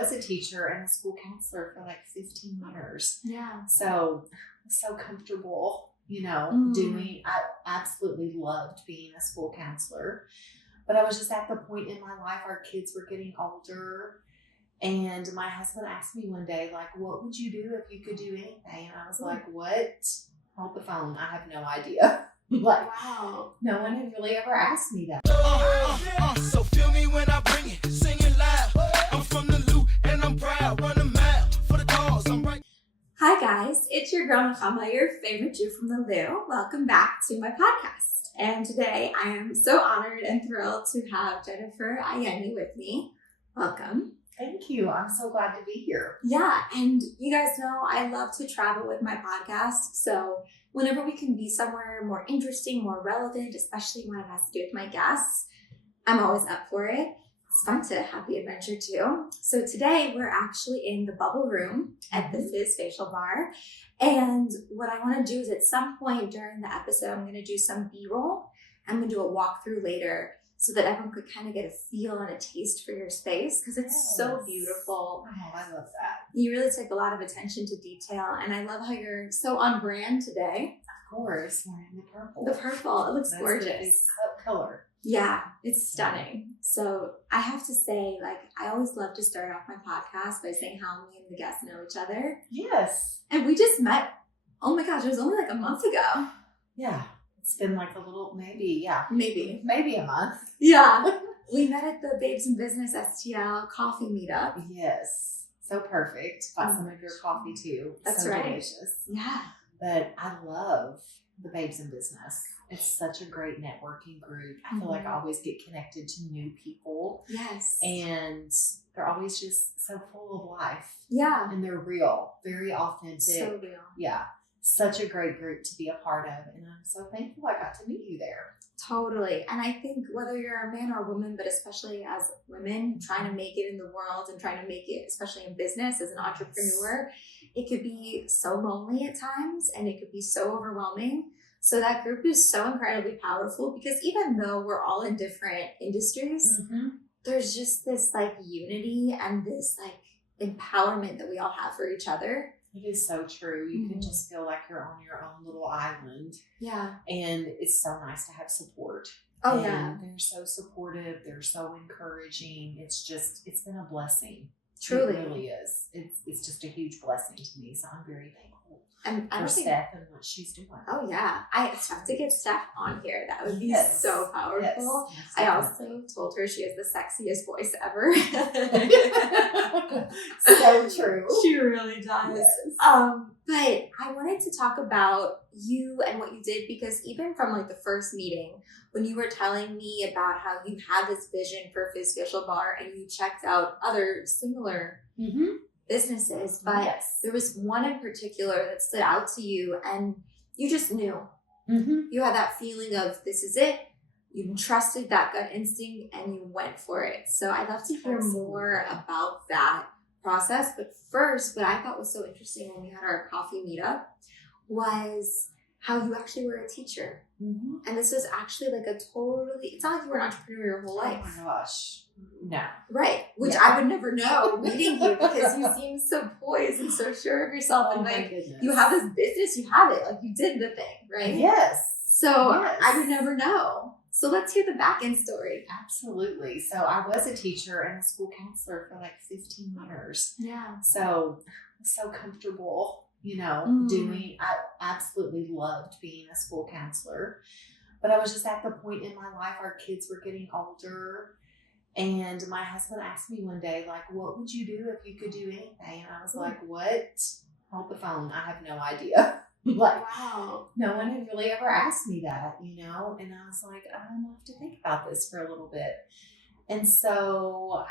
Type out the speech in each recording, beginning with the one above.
I was a teacher and a school counselor for like 15 years. Yeah. So comfortable, doing, I absolutely loved being a school counselor. But I was just at the point in my life, our kids were getting older. And my husband asked me one day, like, what would you do if you could do anything? And I was like, what? Hold the phone. I have no idea. Like, wow. No one had really ever asked me that. So feel me when I bring it, singing loud. I'm from the loot and I'm proud. Run a mile for the cause. I'm right. Hi guys, it's your girl Nakama, your favorite Jew from the Lou. Welcome back to my podcast. And today I am so honored and thrilled to have Jennifer Ayeni with me. Welcome. Thank you. I'm so glad to be here. Yeah, and you guys know I love to travel with my podcast. So whenever we can be somewhere more interesting, more relevant, especially when it has to do with my guests, I'm always up for it. It's fun to have the adventure too. So today we're actually in the bubble room at the Fizz Facial Bar. And what I want to do is at some point during the episode, I'm going to do some B-roll. I'm going to do a walkthrough later so that everyone could kind of get a feel and a taste for your space because it's so beautiful. Oh, I love that. You really take a lot of attention to detail. And I love how you're so on brand today. Of course, wearing the purple. The purple, it looks That's gorgeous. The color. Yeah, it's stunning. So I have to say, I always love to start off my podcast by saying how me and the guests know each other. Yes. And we just met, oh my gosh, it was only like a month ago. Yeah. It's been like a little, maybe a month. Yeah. We met at the Babes in Business STL coffee meetup. Yes. So perfect. Got some of your coffee too. That's so right. Delicious. Yeah. But I love the Babes in Business. It's such a great networking group. I feel like I always get connected to new people. Yes. And they're always just so full of life. Yeah. And they're real, very authentic. So real. Yeah. Such a great group to be a part of. And I'm so thankful I got to meet you there. Totally. And I think whether you're a man or a woman, but especially as women trying to make it in the world and trying to make it, especially in business as an entrepreneur, it could be so lonely at times and it could be so overwhelming. So that group is so incredibly powerful because even though we're all in different industries, there's just this unity and this empowerment that we all have for each other. It is so true. You can just feel like you're on your own little island. Yeah. And it's so nice to have support. Oh, and yeah. They're so supportive. They're so encouraging. It's been a blessing. Truly. It really is. It's just a huge blessing to me. So I'm very thankful and for Steph and what she's doing. Oh, yeah. I have to get Steph on here. That would be so powerful. Yes, I also told her she has the sexiest voice ever. So true. She really does. Yes. But I wanted to talk about you and what you did because even from the first meeting, when you were telling me about how you had this vision for Fizz Facial Bar and you checked out other similar businesses, but there was one in particular that stood out to you and you just knew. You had that feeling of this is it. You trusted that gut instinct and you went for it. So I'd love to hear more about that process. But first, what I thought was so interesting when we had our coffee meetup was how you actually were a teacher. And this was actually it's not like you were an entrepreneur your whole life. Oh my gosh. No. Right. Which I would never know meeting you because you seem so poised and so sure of yourself. Oh And my goodness. you have this business, you have it. You did the thing, right? Yes. So I would never know. So let's hear the back end story. Absolutely. So I was a teacher and a school counselor for 15 years. Yeah. So comfortable, doing, I absolutely loved being a school counselor, but I was just at the point in my life, our kids were getting older. And my husband asked me one day, what would you do if you could do anything? And I was like, what? Hold the phone. I have no idea. Wow. No one had really ever asked me that, And I was like, I'm going to have to think about this for a little bit. And so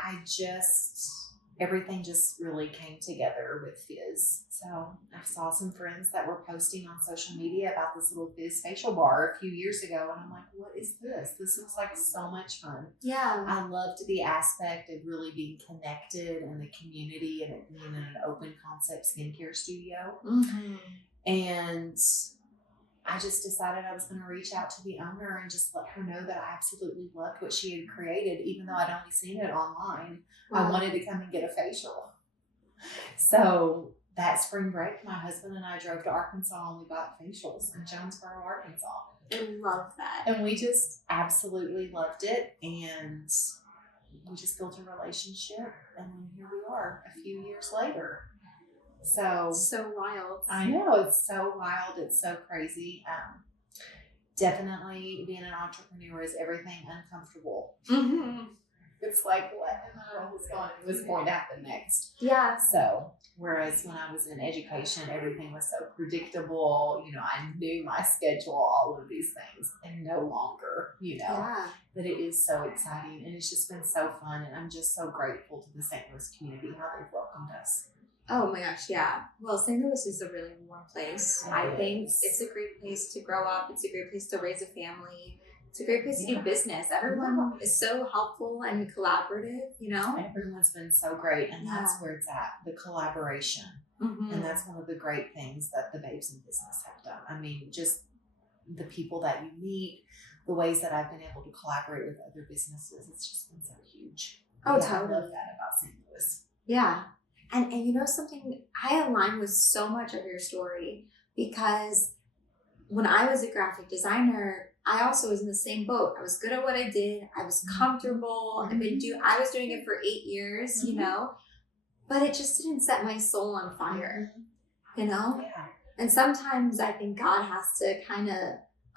everything just really came together with Fizz. So I saw some friends that were posting on social media about this little Fizz Facial Bar a few years ago. And I'm like, what is this? This looks like so much fun. Yeah. I loved the aspect of really being connected in the community and it being an open concept skincare studio. And I just decided I was going to reach out to the owner and just let her know that I absolutely loved what she had created, even though I'd only seen it online. I wanted to come and get a facial. So that spring break, my husband and I drove to Arkansas and we got facials in Jonesboro, Arkansas. I love that. And we just absolutely loved it. And we just built a relationship. And then here we are a few years later. So wild. I know, it's so wild. It's so crazy. Definitely being an entrepreneur is everything uncomfortable. Mm-hmm. It's like, what in the world was going to happen next? Yeah. So, whereas when I was in education, everything was so predictable. I knew my schedule, all of these things, and no longer, Yeah. But it is so exciting, and it's just been so fun, and I'm just so grateful to the St. Louis community, how they've welcomed us. Oh my gosh, yeah. Well, St. Louis is a really warm place. I think it's a great place to grow up. It's a great place to raise a family. It's a great place to do business. Everyone is so helpful and collaborative, Everyone's been so great, and that's where it's at, the collaboration. Mm-hmm. And that's one of the great things that the Babes in Business have done. I mean, just the people that you meet, the ways that I've been able to collaborate with other businesses, it's just been so huge. Oh, yeah, totally. I love that about St. Louis. Yeah. And something, I align with so much of your story because when I was a graphic designer, I also was in the same boat. I was good at what I did. I was comfortable. I was doing it for 8 years, but it just didn't set my soul on fire, Yeah. And sometimes I think God has to kind of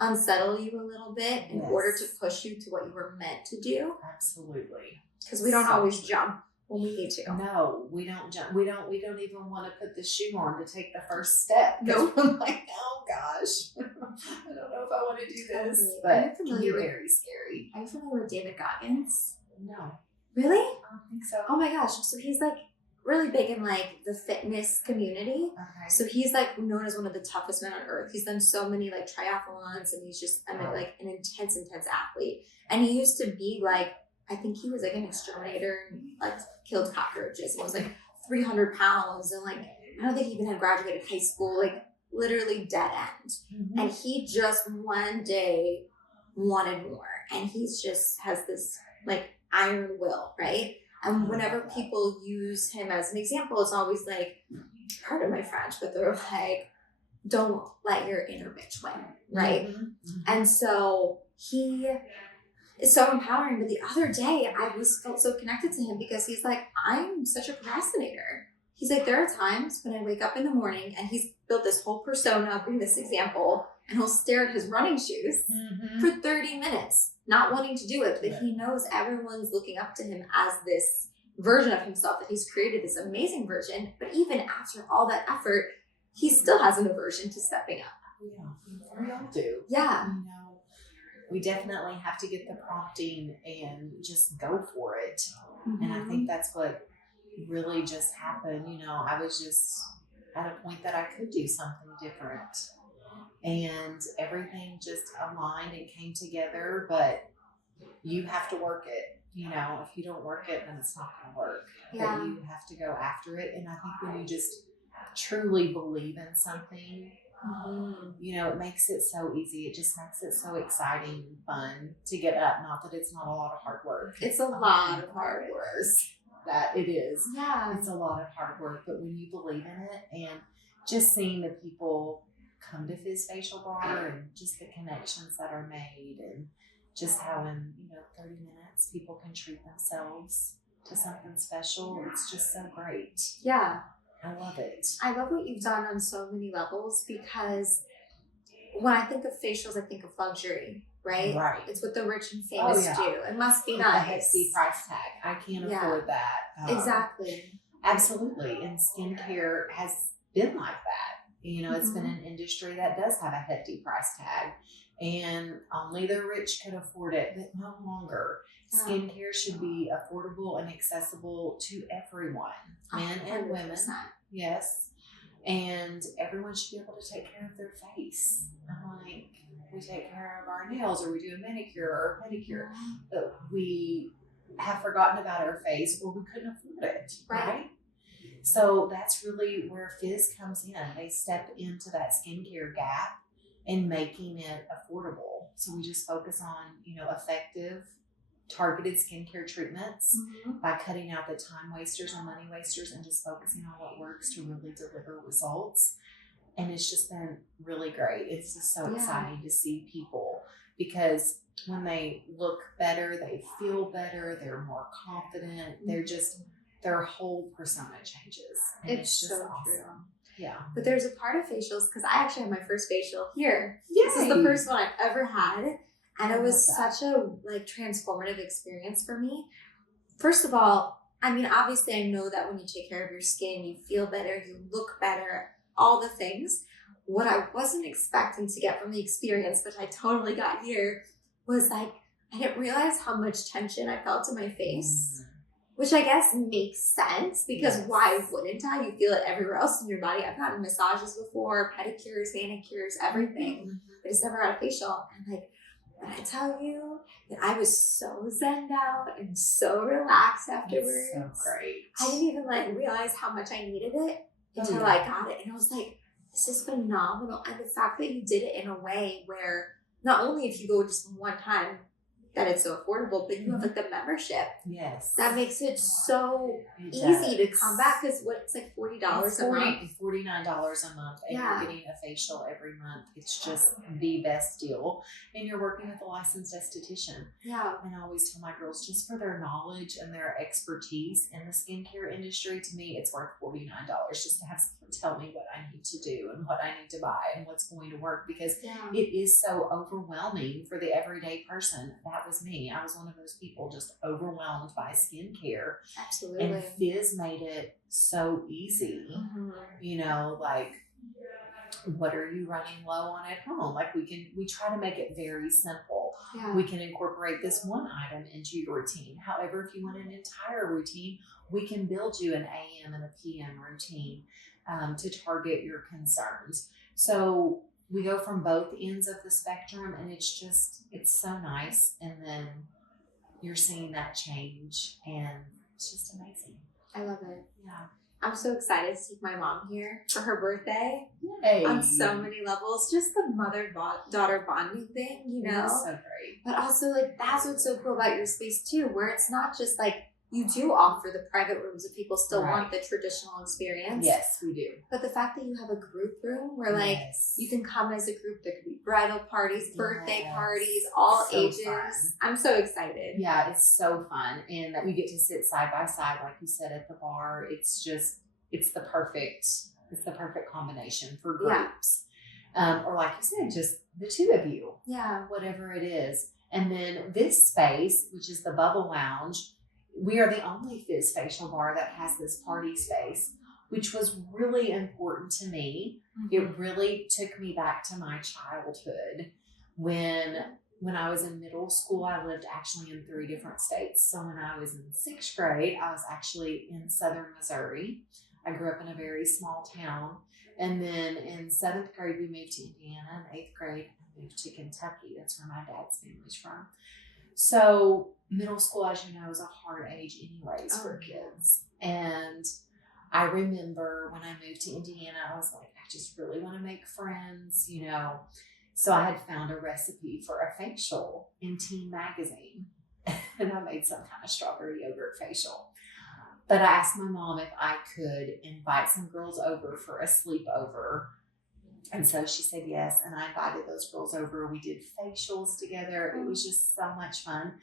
unsettle you a little bit in order to push you to what you were meant to do. Absolutely. Because we don't always jump when we need to. No, we don't jump. We don't even want to put the shoe on to take the first step. Nope. We're like, oh gosh, I don't know if I want to do this. But it can be very scary. Are you familiar with David Goggins? No. Really? I don't think so. Oh my gosh. So he's like really big in like the fitness community. Okay. So he's like known as one of the toughest men on earth. He's done so many like triathlons and he's just like an intense athlete. And he used to be like, I think he was like an exterminator and like killed cockroaches and was like 300 pounds and like, I don't think he even had graduated high school, like literally dead end. Mm-hmm. And he just one day wanted more. And he's just has this like iron will, right? And whenever people use him as an example, it's always like, pardon my French, but they're like, don't let your inner bitch win, right? Mm-hmm. Mm-hmm. And so he is so empowering. But the other day, I felt so connected to him because he's like, I'm such a procrastinator. He's like, there are times when I wake up in the morning and he's built this whole persona, bring this example, and he'll stare at his running shoes for 30 minutes, not wanting to do it. But he knows everyone's looking up to him as this version of himself, that he's created this amazing version. But even after all that effort, he still has an aversion to stepping up. Yeah, we all do. Yeah. We definitely have to get the prompting and just go for it. Mm-hmm. And I think that's what really just happened. I was just at a point that I could do something different. And everything just aligned and came together, but you have to work it. If you don't work it, then it's not going to work. Yeah. But you have to go after it. And I think when you just truly believe in something, it makes it so easy. It just makes it so exciting and fun to get up. Not that it's not a lot of hard work. It's a lot of hard work. That it is. Yeah. It's a lot of hard work. But when you believe in it and just seeing the people come to Fizz Facial Bar and just the connections that are made and just how in 30 minutes people can treat themselves to something special, it's just so great. Yeah. I love it. I love what you've done on so many levels because when I think of facials, I think of luxury, right? Right. It's what the rich and famous do. It must be nice. A hefty price tag. I can't afford that. Exactly. Absolutely. And skincare has been like that. It's been an industry that does have a hefty price tag. And only the rich could afford it, but no longer. Skincare should be affordable and accessible to everyone, men and women. Yes. And everyone should be able to take care of their face. Like, we take care of our nails, or we do a manicure or a pedicure, but we have forgotten about our face, or we couldn't afford it, right? So that's really where Fizz comes in. They step into that skincare gap and making it affordable. So we just focus on, effective targeted skincare treatments by cutting out the time wasters and money wasters and just focusing on what works to really deliver results. And it's just been really great. It's just so exciting to see people, because when they look better, they feel better, they're more confident, they're just, their whole persona changes. And it's just so awesome. true. Yeah. But there's a part of facials, because I actually had my first facial here. Yay. This is the first one I've ever had. And it was that. such a transformative experience for me. First of all, I mean, obviously I know that when you take care of your skin, you feel better, you look better, all the things. What I wasn't expecting to get from the experience, which I totally got here, was I didn't realize how much tension I felt in my face, which I guess makes sense, because why wouldn't I? You feel it everywhere else in your body. I've gotten massages before, pedicures, manicures, everything, but it's never had a facial. And when I tell you that I was so zenned out and so relaxed afterwards. It's so great. I didn't even realize how much I needed it until I got it. And I was like, this is phenomenal. And the fact that you did it in a way where not only if you go just one time that it's so affordable, but you have the membership. Yes. That makes it so easy to come back, because it's like $40 a month. $49 a month, and you're getting a facial every month. It's just the best deal. And you're working with a licensed esthetician. Yeah. And I always tell my girls, just for their knowledge and their expertise in the skincare industry, to me, it's worth $49 just to have someone tell me what I need to do and what I need to buy and what's going to work, because it is so overwhelming for the everyday person. That was me. I was one of those people just overwhelmed by skincare. Absolutely. And Fizz made it so easy. What are you running low on at home? We try to make it very simple. Yeah. We can incorporate this one item into your routine. However, if you want an entire routine, we can build you an AM and a PM routine to target your concerns. So we go from both ends of the spectrum, and it's so nice. And then you're seeing that change, and it's just amazing. I love it. Yeah. I'm so excited to take my mom here for her birthday. Yay. On so many levels. Just the mother-daughter bonding thing, That's so great. But also, that's what's so cool about your space, too, where it's not just you do offer the private rooms if people still want the traditional experience. Yes, we do. But the fact that you have a group room where you can come as a group, there could be bridal parties, birthday parties, all ages. Fun. I'm so excited. Yeah, it's so fun. And that we get to sit side by side, like you said, at the bar. It's the perfect combination for groups. Or like you said, just the two of you. Yeah. Whatever it is. And then this space, which is the Bubble Lounge, we are the only Fizz Facial Bar that has this party space, which was really important to me. It really took me back to my childhood. When I was in middle school, I lived actually in 3 different states. So when I was in 6th grade, I was actually in southern Missouri. I grew up in a very small town. And then in 7th grade, we moved to Indiana. In 8th grade, I moved to Kentucky. That's where my dad's family's from. So middle school, as you know, is a hard age anyways for kids. And I remember when I moved to Indiana, I was like, I just really want to make friends, So I had found a recipe for a facial in Teen Magazine. And I made some kind of strawberry yogurt facial. But I asked my mom if I could invite some girls over for a sleepover. And so she said yes, and I invited those girls over. We did facials together. It was just so much fun.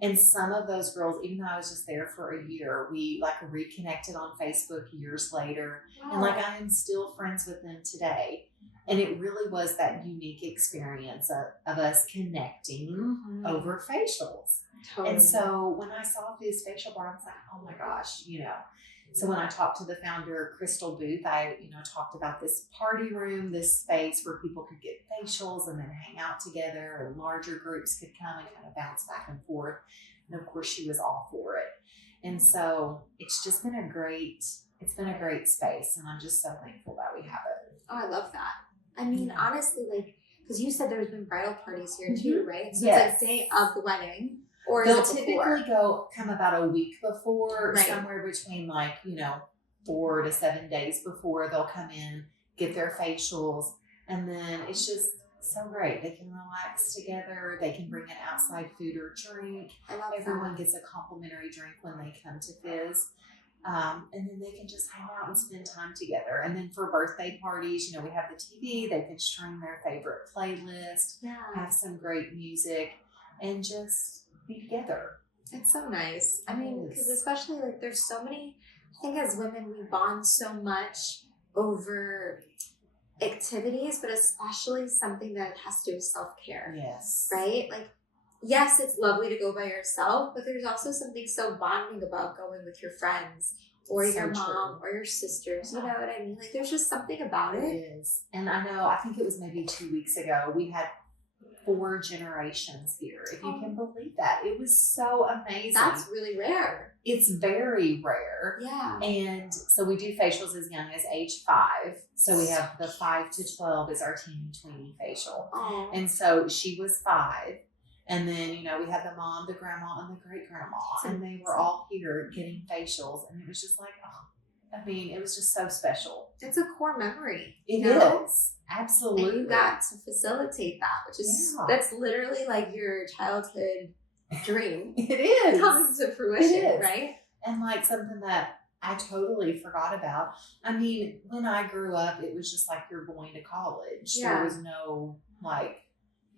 And some of those girls, even though I was just there for a year, we reconnected on Facebook years later. Wow. And I am still friends with them today. And it really was that unique experience of us connecting over facials. Totally. And so when I saw Fizz Facial Bar, I was like, oh my gosh, So when I talked to the founder, Crystal Booth, I, talked about this party room, this space where people could get facials and then hang out together, and larger groups could come and kind of bounce back and forth. And of course, she was all for it. And so it's just been a great space, and I'm just so thankful that we have it. Oh, I love that. I mean, honestly, because you said there's been bridal parties here too, right? So yes. It's day of the wedding. Or they'll is it typically come about a week before, somewhere between 4 to 7 days before. They'll come in, get their facials, and then it's just so great. They can relax together. They can bring an outside food or drink. I love Everyone that. gets a complimentary drink when they come to Fizz. And then they can just hang out and spend time together. And then for birthday parties, we have the TV. They can stream their favorite playlist, have some great music, and just be together. It's so nice. I mean, because especially like there's so many, I think as women, we bond so much over activities, but especially something that has to do with self-care. Yes. Right? Like, yes, it's lovely to go by yourself, but there's also something so bonding about going with your friends or your mom or your sisters. You know what I mean? Like, there's just something about it. It is. And I think it was maybe 2 weeks ago, we had 4 generations here, if you can believe that. It was so amazing. That's really rare. It's very rare. Yeah. And so we do facials as young as age 5. So we have the 5 to 12 is our teeny tweeny facial. Oh. And so she was 5. And then, we had the mom, the grandma, and the great grandma. And they were all here getting facials. And it was just like, it was just so special. It's a core memory. It is. Absolutely. And you got to facilitate that, which is, that's literally like your childhood dream. It is. Coming to fruition, It is. right? And like something that I totally forgot about. When I grew up, it was just like you're going to college. Yeah. There was no like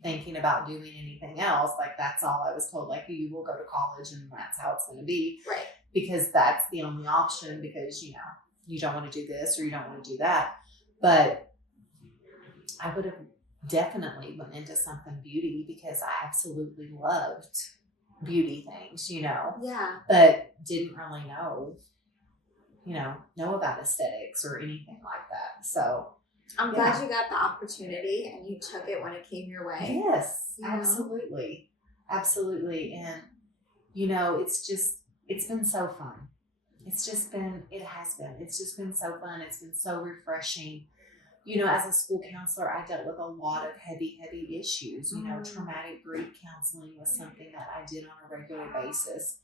thinking about doing anything else. Like that's all I was told. Like you will go to college and that's how it's going to be. Right. Because that's the only option because, you don't want to do this or you don't want to do that. But I would have definitely went into something beauty because I absolutely loved beauty things, Yeah. but didn't really know about aesthetics or anything like that. So I'm glad you got the opportunity and you took it when it came your way. yes, absolutely. Absolutely. And, it's been so fun. It's just been so fun. It's been so refreshing. As a school counselor, I dealt with a lot of heavy issues. Traumatic grief counseling was something that I did on a regular basis.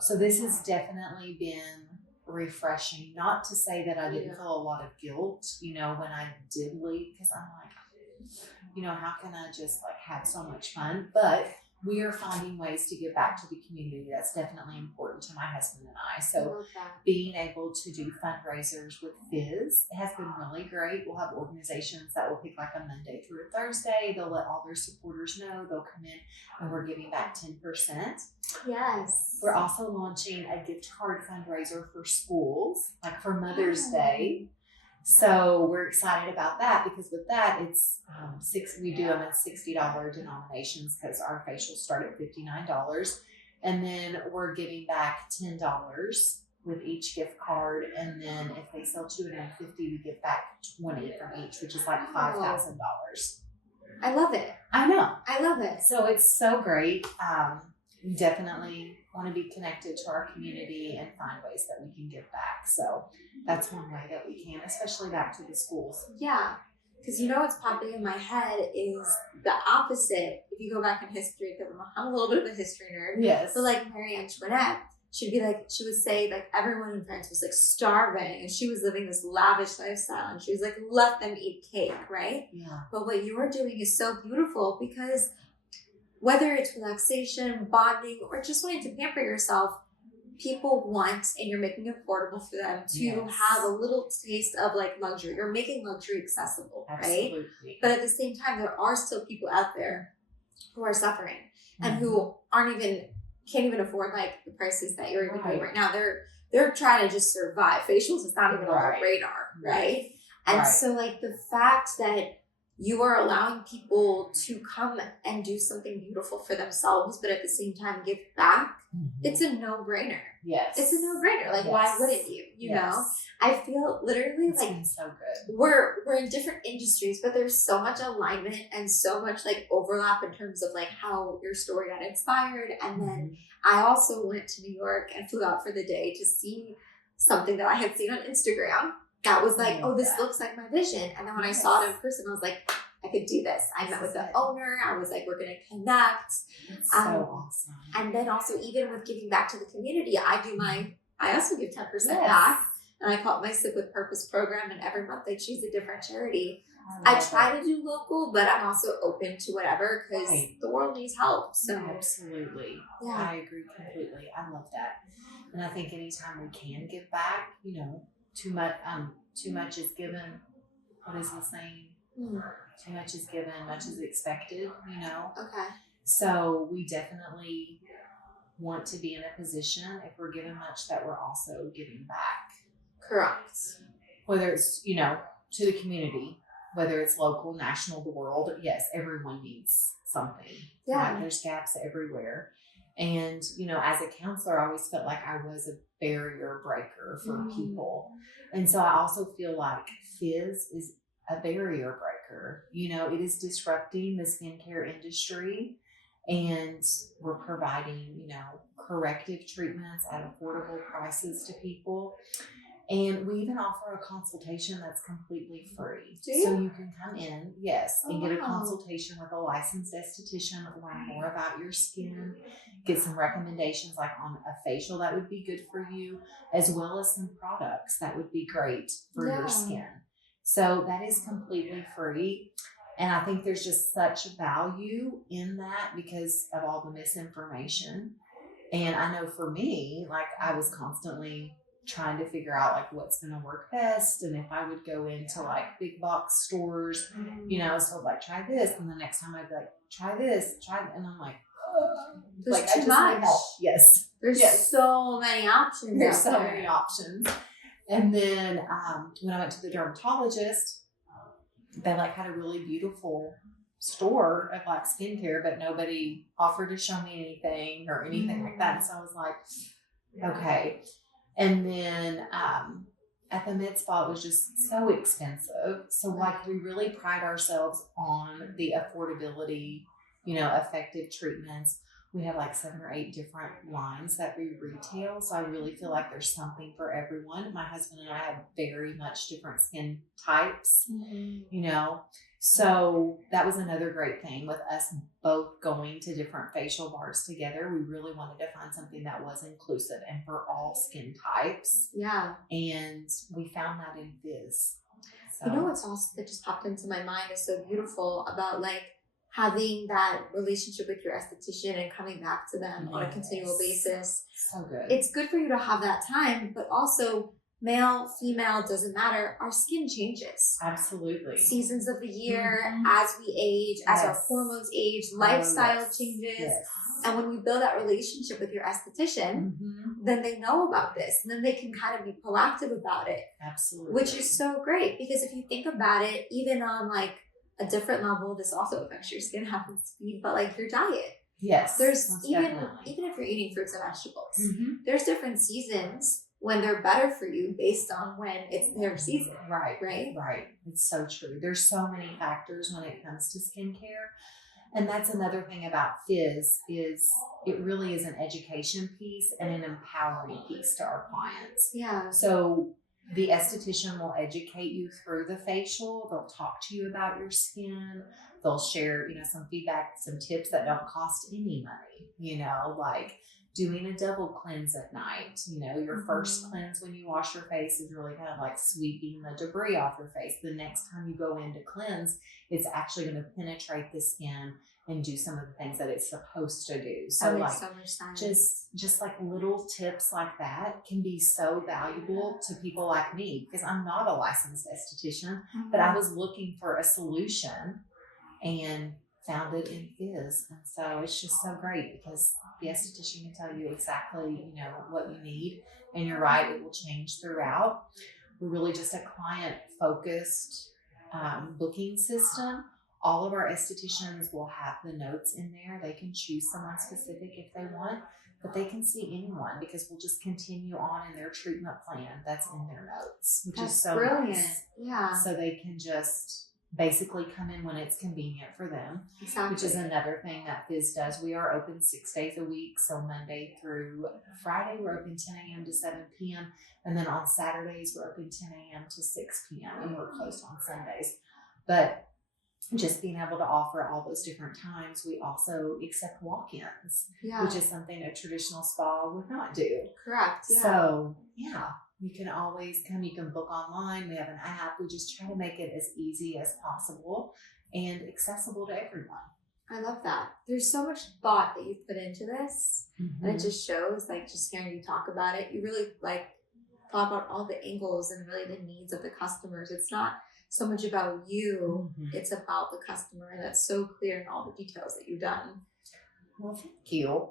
So this has definitely been refreshing. Not to say that I didn't feel a lot of guilt, when I did leave, because I'm like, how can I just like have so much fun? But we are finding ways to give back to the community. That's definitely important to my husband and I. So being able to do fundraisers with Fizz has been really great. We'll have organizations that will pick like a Monday through a Thursday. They'll let all their supporters know. They'll come in and we're giving back 10%. Yes. We're also launching a gift card fundraiser for schools, like for Mother's Day. So we're excited about that because with that, it's we do them in $60 denominations because our facials start at $59. And then we're giving back $10 with each gift card. And then if they sell $250, we give back $20 from each, which is like $5,000. I love it. I know. I love it. So it's so great. We definitely want to be connected to our community and find ways that we can give back. So that's one way that we can, especially back to the schools. Yeah. Because what's popping in my head is the opposite. If you go back in history, because I'm a little bit of a history nerd. Yes. So like Marie Antoinette, she would say like everyone in France was like starving and she was living this lavish lifestyle and she was like, let them eat cake, right? Yeah. But what you're doing is so beautiful because whether it's relaxation, bonding, or just wanting to pamper yourself, people want, and you're making it affordable for them to have a little taste of like luxury. You're making luxury accessible, right? Absolutely. But at the same time, there are still people out there who are suffering and who can't even afford like the prices that you're even doing right now. They're trying to just survive. Facials is not even on their radar, right? And so like the fact that you are allowing people to come and do something beautiful for themselves, but at the same time give back. It's a no-brainer. Yes. It's a no-brainer. Like, why wouldn't you? You know? I feel literally it's like been so good. We're in different industries, but there's so much alignment and so much like overlap in terms of like how your story got inspired. And then I also went to New York and flew out for the day to see something that I had seen on Instagram. That was like, this looks like my vision. And then when I saw it in person, I was like, I could do this. I met with the owner. I was like, we're going to connect. It's so awesome. And then also even with giving back to the community, I also give 10% back And I call it my Sip with Purpose program. And every month I choose a different charity. I I love try that. to do local, but I'm also open to whatever because Right. the world needs help. So Absolutely. Yeah. I agree completely. I love that. And I think anytime we can give back, too much is given. What is the saying? Too much is given, much is expected, Okay. So we definitely want to be in a position, if we're given much, that we're also giving back. Correct. Whether it's, to the community, whether it's local, national, the world, yes, everyone needs something. Yeah. Right? There's gaps everywhere. And, as a counselor, I always felt like I was a barrier breaker for people. And so I also feel like Fizz is a barrier breaker. It is disrupting the skincare industry, and we're providing, corrective treatments at affordable prices to people. And we even offer a consultation that's completely free. Do you? So you can come in, yes, and get a wow. consultation with a licensed esthetician, learn more about your skin, get some recommendations like on a facial that would be good for you, as well as some products that would be great for your skin. So that is completely free. And I think there's just such value in that because of all the misinformation. And I know for me, like I was constantly trying to figure out like what's going to work best. And if I would go into like big box stores, I was told like, try this. And the next time I'd be like, try this, and I'm like, There's like, too much. Yes. There's so many options. There's out so there. many options. And then when I went to the dermatologist, they like had a really beautiful store of like skincare, but nobody offered to show me anything or anything like that. So I was like, okay. And then at the med spa, it was just so expensive. So like we really pride ourselves on the affordability, effective treatments. We have like 7 or 8 different lines that we retail. So I really feel like there's something for everyone. My husband and I have very much different skin types, So that was another great thing with us both going to different facial bars together. We really wanted to find something that was inclusive and for all skin types. Yeah. And we found that in Fizz. So. You know what's also that just popped into my mind is so beautiful about like having that relationship with your esthetician and coming back to them on a continual basis. So good. It's good for you to have that time, but also male, female, doesn't matter. Our skin changes. Absolutely. Seasons of the year, as we age, as our hormones age, lifestyle changes. Yes. And when we build that relationship with your esthetician, then they know about this and then they can kind of be proactive about it. Absolutely. Which is so great because if you think about it, even on like a different level, this also affects your skin health and speed, but like your diet. Yes. There's even definitely. if you're eating fruits and vegetables, there's different seasons when they're better for you based on when it's their season. Right. Right. It's so true. There's so many factors when it comes to skincare. And that's another thing about Fizz is it really is an education piece and an empowering piece to our clients. Yeah. So the esthetician will educate you through the facial. They'll talk to you about your skin. They'll share, some feedback, some tips that don't cost any money, like doing a double cleanse at night. Your first cleanse when you wash your face is really kind of like sweeping the debris off your face. The next time you go in to cleanse, it's actually going to penetrate the skin and do some of the things that it's supposed to do. So that like makes so much sense. just like little tips like that can be so valuable to people like me because I'm not a licensed esthetician, but I was looking for a solution and found it in Fizz. And so it's just so great because the esthetician can tell you exactly, what you need. And you're right, it will change throughout. We're really just a client-focused booking system. All of our estheticians will have the notes in there. They can choose someone specific if they want, but they can see anyone because we'll just continue on in their treatment plan that's in their notes, which is so brilliant. Nice. Yeah. So they can just basically come in when it's convenient for them. Exactly. Which is another thing that Fizz does. We are open 6 days a week. So Monday through Friday, we're open 10 a.m. to 7 p.m. And then on Saturdays, we're open 10 a.m. to 6 p.m. and we're closed on Sundays. But just being able to offer all those different times, we also accept walk-ins, which is something a traditional spa would not do. Correct. Yeah. So, yeah. You can always come. You can book online. We have an app. We just try to make it as easy as possible and accessible to everyone. I love that. There's so much thought that you've put into this, and it just shows, like, just hearing you talk about it, you really like thought about all the angles and really the needs of the customers. It's not so much about you, it's about the customer, and that's so clear in all the details that you've done. Well, thank you.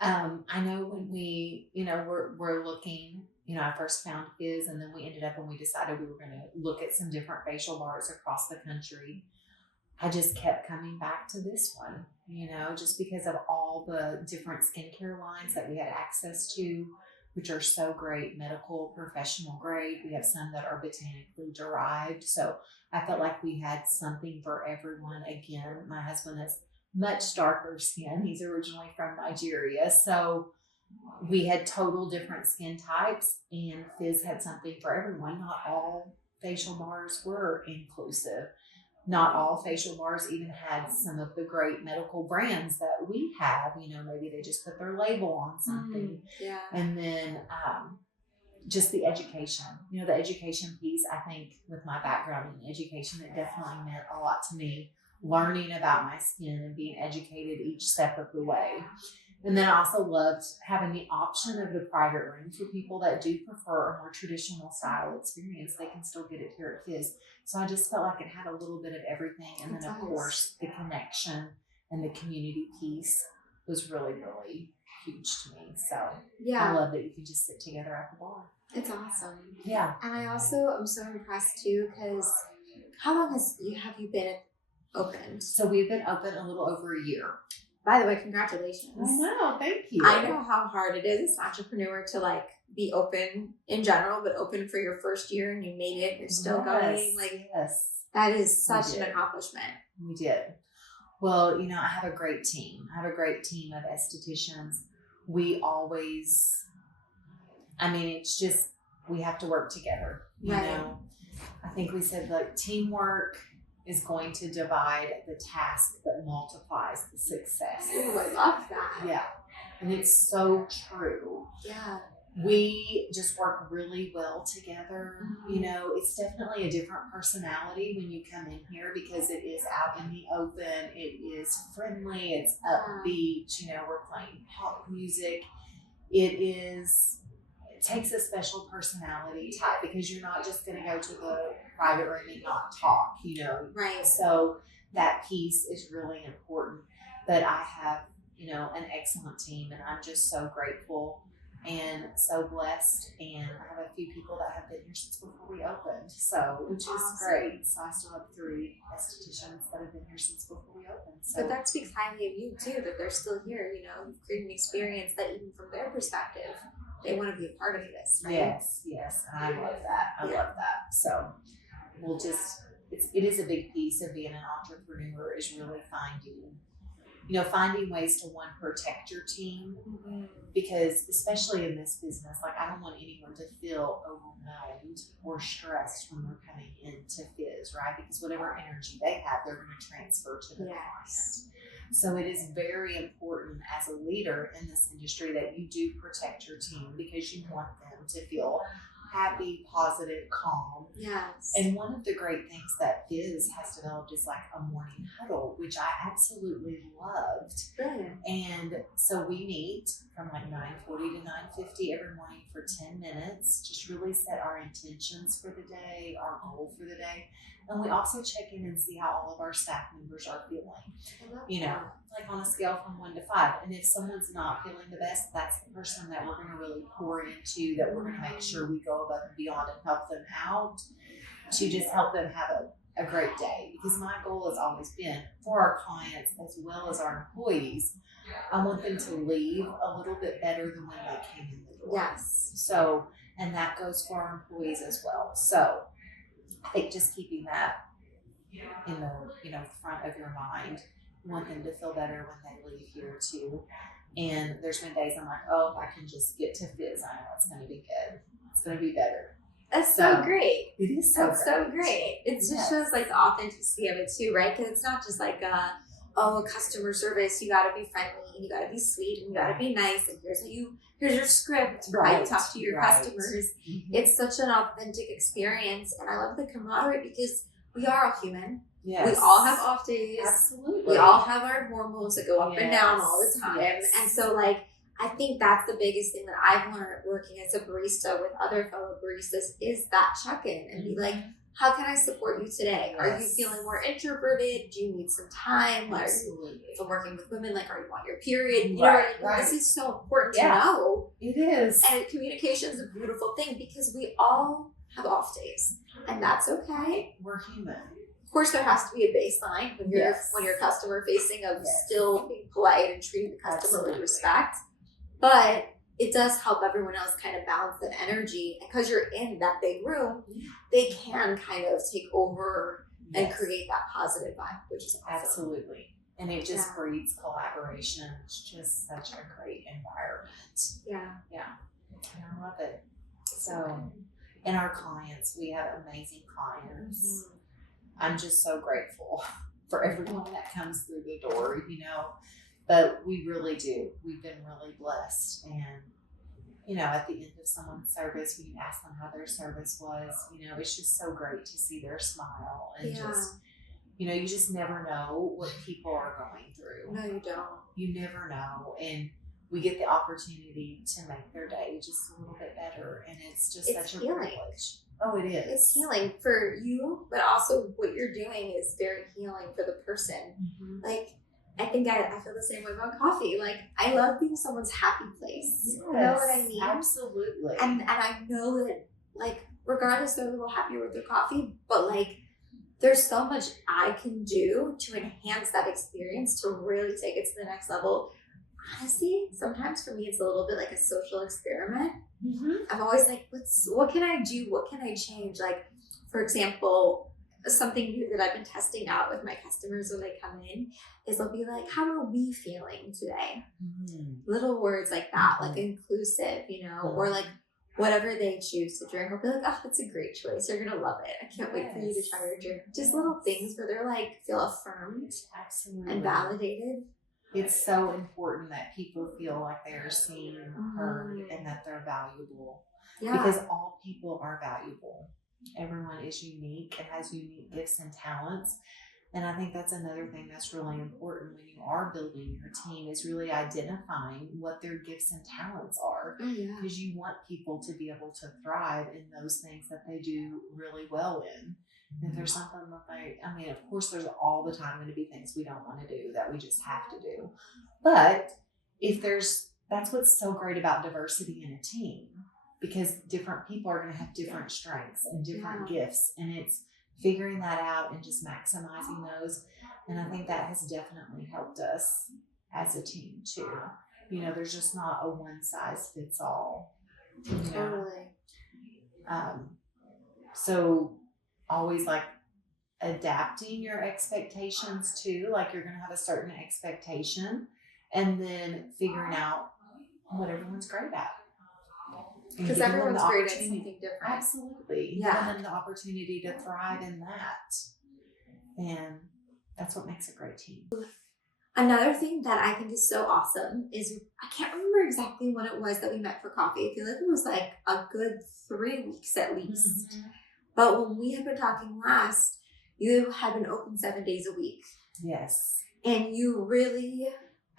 I know when we, we're looking, I first found Fizz, and then we ended up, when we decided we were going to look at some different facial bars across the country, I just kept coming back to this one, just because of all the different skincare lines that we had access to, which are so great, medical, professional grade. We have some that are botanically derived. So I felt like we had something for everyone. Again, my husband has much darker skin. He's originally from Nigeria. So we had total different skin types, and Fizz had something for everyone. Not all facial bars were inclusive. Not all facial bars even had some of the great medical brands that we have. Maybe they just put their label on something. And then just the education, the education piece. I think with my background in education, it definitely meant a lot to me, learning about my skin and being educated each step of the way. And then I also loved having the option of the private room for people that do prefer a more traditional style experience. They can still get it here at Fizz. So I just felt like it had a little bit of everything. And then, of course, the connection and the community piece was really, really huge to me. So I love that you can just sit together at the bar. It's awesome. Yeah. And I also am so impressed, too, because how long have you been open? So we've been open a little over a year. By the way, congratulations. I know, thank you. I know how hard it is as an entrepreneur to be open in general, but open for your first year, and you made it. You're still going. That is such an accomplishment. We did. Well, I have a great team. I have a great team of estheticians. We always, it's just, we have to work together. You know, I think we said teamwork is going to divide the task but multiplies the success. Ooh, I love that. Yeah. And it's so true. Yeah. We just work really well together. It's definitely a different personality when you come in here because it is out in the open. It is friendly. It's upbeat. We're playing pop music. It takes a special personality type because you're not just going to go to the private room and not talk, Right. So that piece is really important. But I have, an excellent team, and I'm just so grateful and so blessed. And I have a few people that have been here since before we opened, which is great. So I still have 3 estheticians that have been here since before we opened. So. But that speaks highly of you too, that they're still here. You've created an experience that even from their perspective, they want to be a part of this, right? Yes. And I love that. I love that. So we'll just, it is a big piece of being an entrepreneur is really finding ways to protect your team, because especially in this business, I don't want anyone to feel overwhelmed or stressed when they're coming into Fizz, right? Because whatever energy they have, they're going to transfer to the client. So it is very important as a leader in this industry that you do protect your team because you want them to feel happy, positive, calm. Yes. And one of the great things that Fizz has developed is a morning huddle, which I absolutely loved. Good. And so we meet from 9:40 to 9:50 every morning for 10 minutes, just really set our intentions for the day, our goal for the day. And we also check in and see how all of our staff members are feeling, on a scale from 1 to 5. And if someone's not feeling the best, that's the person that we're going to really pour into, that we're going to make sure we go above and beyond and help them out to just help them have a great day. Because my goal has always been for our clients as well as our employees, I want them to leave a little bit better than when they came in the door. Yes. So, and that goes for our employees as well. So I think just keeping that in the front of your mind. You want them to feel better when they leave here too. And there's been days I'm like, if I can just get to Fizz, I know it's going to be good. It's going to be better. That's so great. It is so great. It just shows the authenticity of it too, right? Because it's not just oh, customer service, you gotta be friendly and you gotta be sweet and you gotta be nice and here's your script for how you talk to your customers. Mm-hmm. It's such an authentic experience, and I love the camaraderie because we are all human. Yes. We all have off days. Absolutely. We all have our hormones that go up and down all the time. Yes. And so like I think that's the biggest thing that I've learned working as a barista with other fellow baristas is that check-in and be like, how can I support you today? Are you feeling more introverted? Do you need some time? Absolutely. If I'm working with women, like, are you on your period? You Right, know, right. this is so important to know. It is. And communication is a beautiful thing because we all have off days, and that's okay. We're human. Of course, there has to be a baseline when you're customer facing of still being polite and treating the customer with respect. But it does help everyone else kind of balance that energy. And because you're in that big room, they can kind of take over and create that positive vibe, which is awesome. Absolutely. And it just breeds collaboration. It's just such a great environment. Yeah. Yeah. And I love it. So, and our clients, we have amazing clients. Mm-hmm. I'm just so grateful for everyone that comes through the door, you know, but we really do. We've been really blessed. And, you know, at the end of someone's service, when you ask them how their service was, you know, it's just so great to see their smile and just, you know, you just never know what people are going through. No, you don't. You never know. And we get the opportunity to make their day just a little bit better. And it's just such a privilege. Oh, it is. It's healing for you, but also what you're doing is very healing for the person. Mm-hmm. Like, I think I feel the same way about coffee. Like, I love being someone's happy place. Yes, You know what I mean? Absolutely. And I know that, like, regardless, they're a little happier with their coffee, but, like, there's so much I can do to enhance that experience, to really take it to the next level. Honestly, sometimes for me, it's a little bit like a social experiment. Mm-hmm. I'm always like, what can I do? What can I change? Like, for example, something new that I've been testing out with my customers when they come in is they'll be like, how are we feeling today? Mm-hmm. Little words like that, like inclusive, you know, or like whatever they choose to drink. I'll be like, oh, that's a great choice. You're going to love it. I can't wait for you to try your drink. Just little things where they're like, feel affirmed and validated. It's so important that people feel like they're seen, heard, and that they're valuable. Yeah. Because all people are valuable. Everyone is unique and has unique gifts and talents. And I think that's another thing that's really important when you are building your team, is really identifying what their gifts and talents are. Because you want people to be able to thrive in those things that they do really well in. If there's something that I mean, of course, there's all the time going to be things we don't want to do that we just have to do. But if that's what's so great about diversity in a team, because different people are going to have different strengths and different gifts, and it's figuring that out and just maximizing those. And I think that has definitely helped us as a team too. You know, there's just not a one size fits all. You know? Totally. So always like adapting your expectations too. Like, you're going to have a certain expectation, and then figuring out what everyone's great at. Because everyone's great at something different. Absolutely. Yeah. Giving them the opportunity to thrive in that. And that's what makes a great team. Another thing that I think is so awesome is, I can't remember exactly when it was that we met for coffee. I feel like it was like a good 3 weeks at least. Mm-hmm. But when we had been talking last, you had been open 7 days a week. Yes. And you really,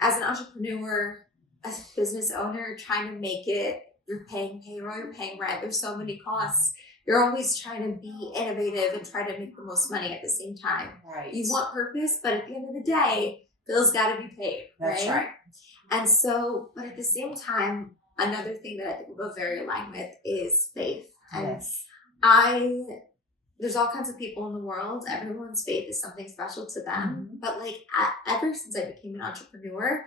as an entrepreneur, as a business owner, trying to make it, you're paying payroll, you're paying rent, there's so many costs. You're always trying to be innovative and try to make the most money at the same time. Right. You want purpose, but at the end of the day, bills got to be paid. That's right. And so, but at the same time, another thing that I think we're both very aligned with is faith. And there's all kinds of people in the world. Everyone's faith is something special to them. Mm-hmm. But like, ever since I became an entrepreneur,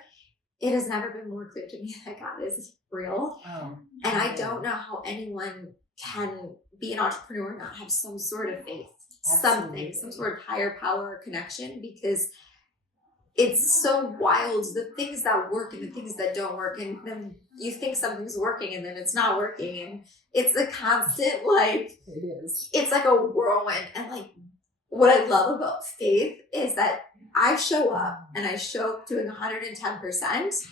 it has never been more clear to me that God is real. Oh, and I don't know how anyone can be an entrepreneur and not have some sort of faith, something, some sort of higher power connection, because it's so wild, the things that work and the things that don't work. And then you think something's working and then it's not working. And it's a constant, like, it is. It's like a whirlwind. And like, what I love about faith is that I show up and I show up doing 110%.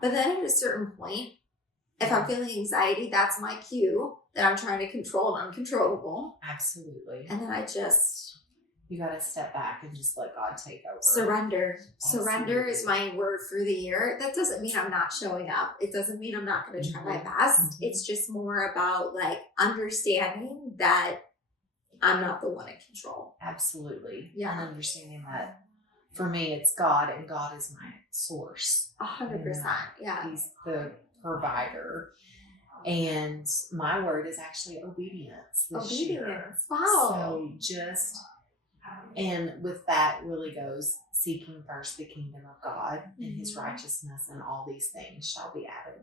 But then at a certain point, if I'm feeling anxiety, that's my cue that I'm trying to control uncontrollable. Absolutely. And then you got to step back and just let God take over. Surrender. Absolutely. Surrender is my word for the year. That doesn't mean I'm not showing up. It doesn't mean I'm not going to try my best. It's just more about like understanding that I'm not the one in control. Absolutely. Yeah. And understanding that for me, it's God, and God is my source. 100%. Yeah. He's the provider. And my word is actually obedience this year. Wow. So and with that really goes seeking first the kingdom of God and his righteousness, and all these things shall be added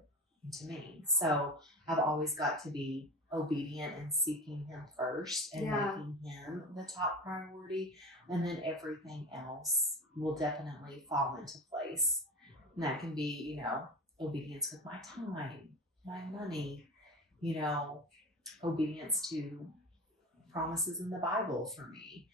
to me. So I've always got to be obedient and seeking him first and making him the top priority. And then everything else will definitely fall into place. And that can be, obedience with my time, my money, obedience to promises in the Bible for me.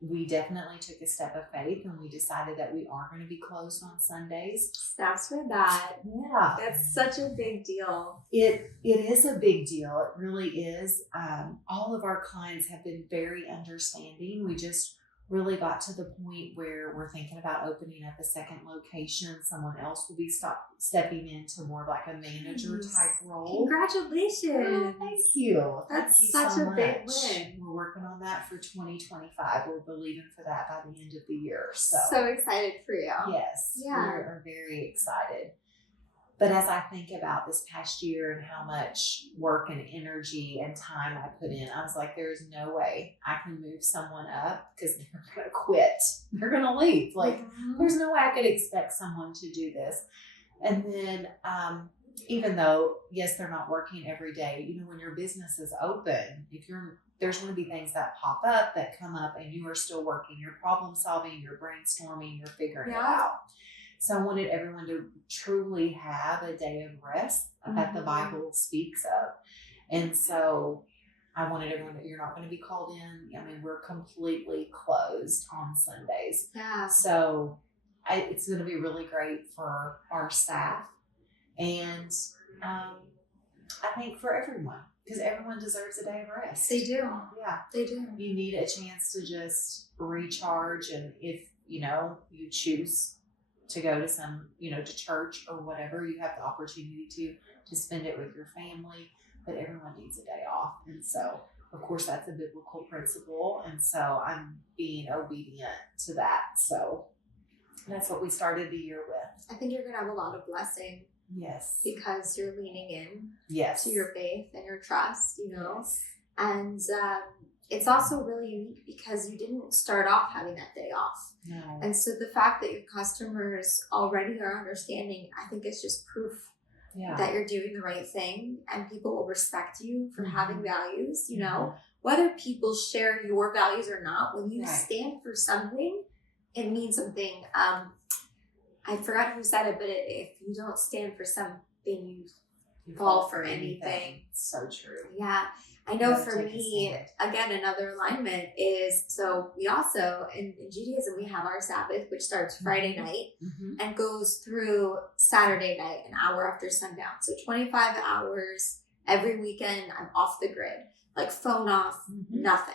We definitely took a step of faith and we decided that we are going to be closed on Sundays. Snaps for that. Yeah. That's such a big deal. It is a big deal. It really is. All of our clients have been very understanding. We just really got to the point where we're thinking about opening up a second location. Someone else will be stepping into more of like a manager type role. Congratulations. Oh, thank you. That's thank you such so a big much. win. We're working on that for 2025. We're believing for that by the end of the year. So excited for you. Yes. Yeah. We are very excited. But as I think about this past year and how much work and energy and time I put in, I was like, there is no way I can move someone up because they're going to quit. They're going to leave. Like, there's no way I could expect someone to do this. And then, even though, yes, they're not working every day, when your business is open, there's going to be things that pop up, that come up, and you are still working. You're problem solving, you're brainstorming, you're figuring it out. So I wanted everyone to truly have a day of rest that the Bible speaks of. And so I wanted everyone you're not going to be called in. I mean, we're completely closed on Sundays. Yeah. So it's going to be really great for our staff. And I think for everyone, because everyone deserves a day of rest. They do. Yeah. They do. You need a chance to just recharge. And if, you choose to go to some, to church or whatever, you have the opportunity to spend it with your family, but everyone needs a day off. And so, of course, that's a biblical principle. And so I'm being obedient to that. So that's what we started the year with. I think you're going to have a lot of blessing. Yes. Because you're leaning in to your faith and your trust, Yes. And it's also really unique because you didn't start off having that day off. No. And so the fact that your customers already are understanding, I think it's just proof that you're doing the right thing, and people will respect you for having values, whether people share your values or not. When you stand for something, it means something. I forgot who said it, but if you don't stand for something, you fall for anything. So true. Yeah. I know for me, again, another alignment is, so we also, in Judaism, we have our Sabbath, which starts Friday night and goes through Saturday night, an hour after sundown. So 25 hours every weekend, I'm off the grid, like phone off, nothing.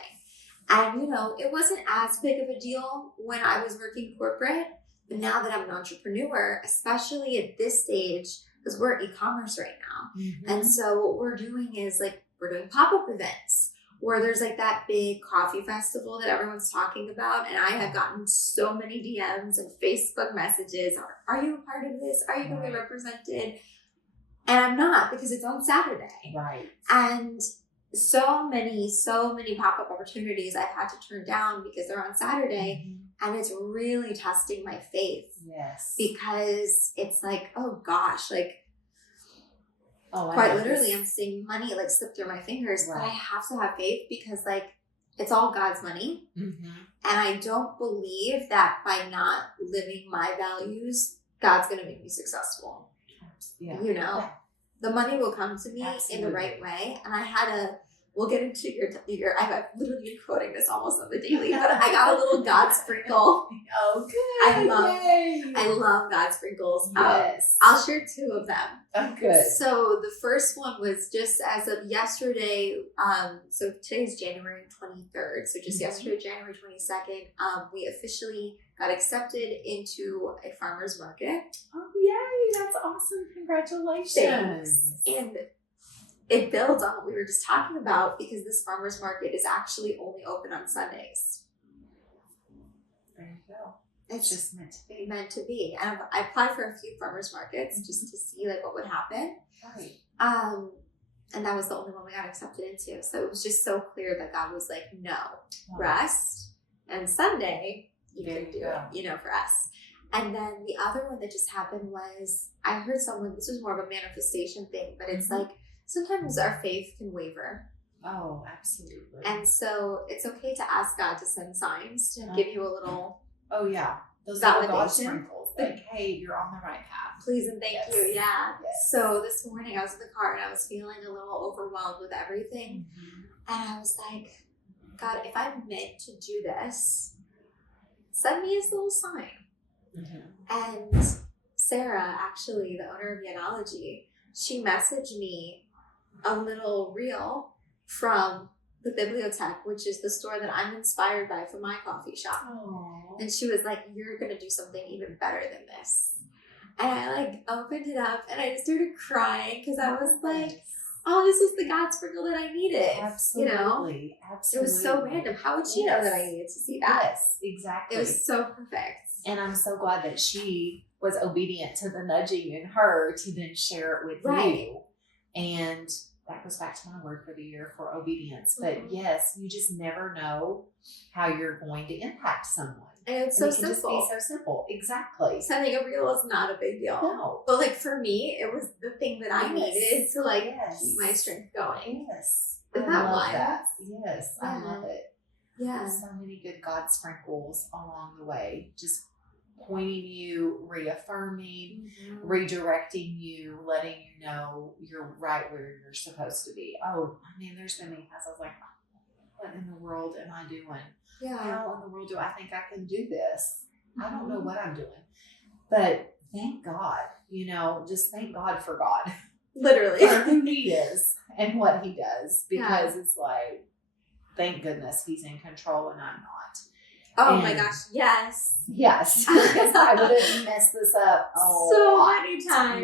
And, it wasn't as big of a deal when I was working corporate, but now that I'm an entrepreneur, especially at this stage, because we're e-commerce right now. And so what we're doing is we're doing pop-up events where there's that big coffee festival that everyone's talking about. And I have gotten so many DMs and Facebook messages. Are you a part of this? Are you going to be represented? And I'm not, because it's on Saturday. Right. And so many pop-up opportunities I've had to turn down because they're on Saturday. And it's really testing my faith. Yes. Because it's oh gosh, quite literally, I'm seeing money slip through my fingers. But I have to have faith because it's all God's money. And I don't believe that by not living my values, God's going to make me successful. Yeah. The money will come to me in the right way. And I had we'll get into your I've literally been quoting this almost on the daily, but I got a little God sprinkle. Oh, good. I love God sprinkles. Yes. I'll share 2 of them. Oh, good. So the first one was just as of yesterday. So today's January 23rd. So just yesterday, January 22nd, we officially got accepted into a farmer's market. Oh, yay. That's awesome. Congratulations. Thanks. And it builds on what we were just talking about because this farmer's market is actually only open on Sundays. There you go. It's just meant to be. Meant to be. And I applied for a few farmers markets just to see like what would happen. Right. And that was the only one we got accepted into. So it was just so clear that God was like, no, rest. And Sunday, you can do it, for us. And then the other one that just happened was I heard someone, this was more of a manifestation thing, but it's like sometimes our faith can waver. Oh, absolutely. And so it's okay to ask God to send signs to give you a little those validation. God sprinkles. Like, hey, you're on the right path. Please and thank you. Yeah. Yes. So this morning I was in the car and I was feeling a little overwhelmed with everything. And I was like, God, if I'm meant to do this, send me this little sign. And Sarah, actually, the owner of Yanology, she messaged me a little reel from the Bibliotech, which is the store that I'm inspired by for my coffee shop. Aww. And she was like, you're going to do something even better than this. And I opened it up and I started crying because I was like, oh, this was the God sprinkle that I needed. Absolutely. Absolutely. It was so random. How would she know that I needed to see that? Yes, exactly. It was so perfect. And I'm so glad that she was obedient to the nudging in her to then share it with you. And that goes back to my word for the year for obedience. But yes, you just never know how you're going to impact someone. And it's and so it can simple. just be so simple. Exactly. Sending a reel is not a big deal. No. But for me, it was the thing that I needed to keep my strength going. Yes. Isn't that wild? That. Yes. I love it. Yeah. So many good God sprinkles along the way. Just pointing you, reaffirming, redirecting you, letting you know you're right where you're supposed to be. Oh, there's been many times I was like, what in the world am I doing? Yeah. How in the world do I think I can do this? I don't know what I'm doing. But thank God, just thank God for God. Literally. For who He is and what He does. Because it's like, thank goodness He's in control and I'm not. Oh my gosh, yes. Yes. Because I would have messed this up so many times.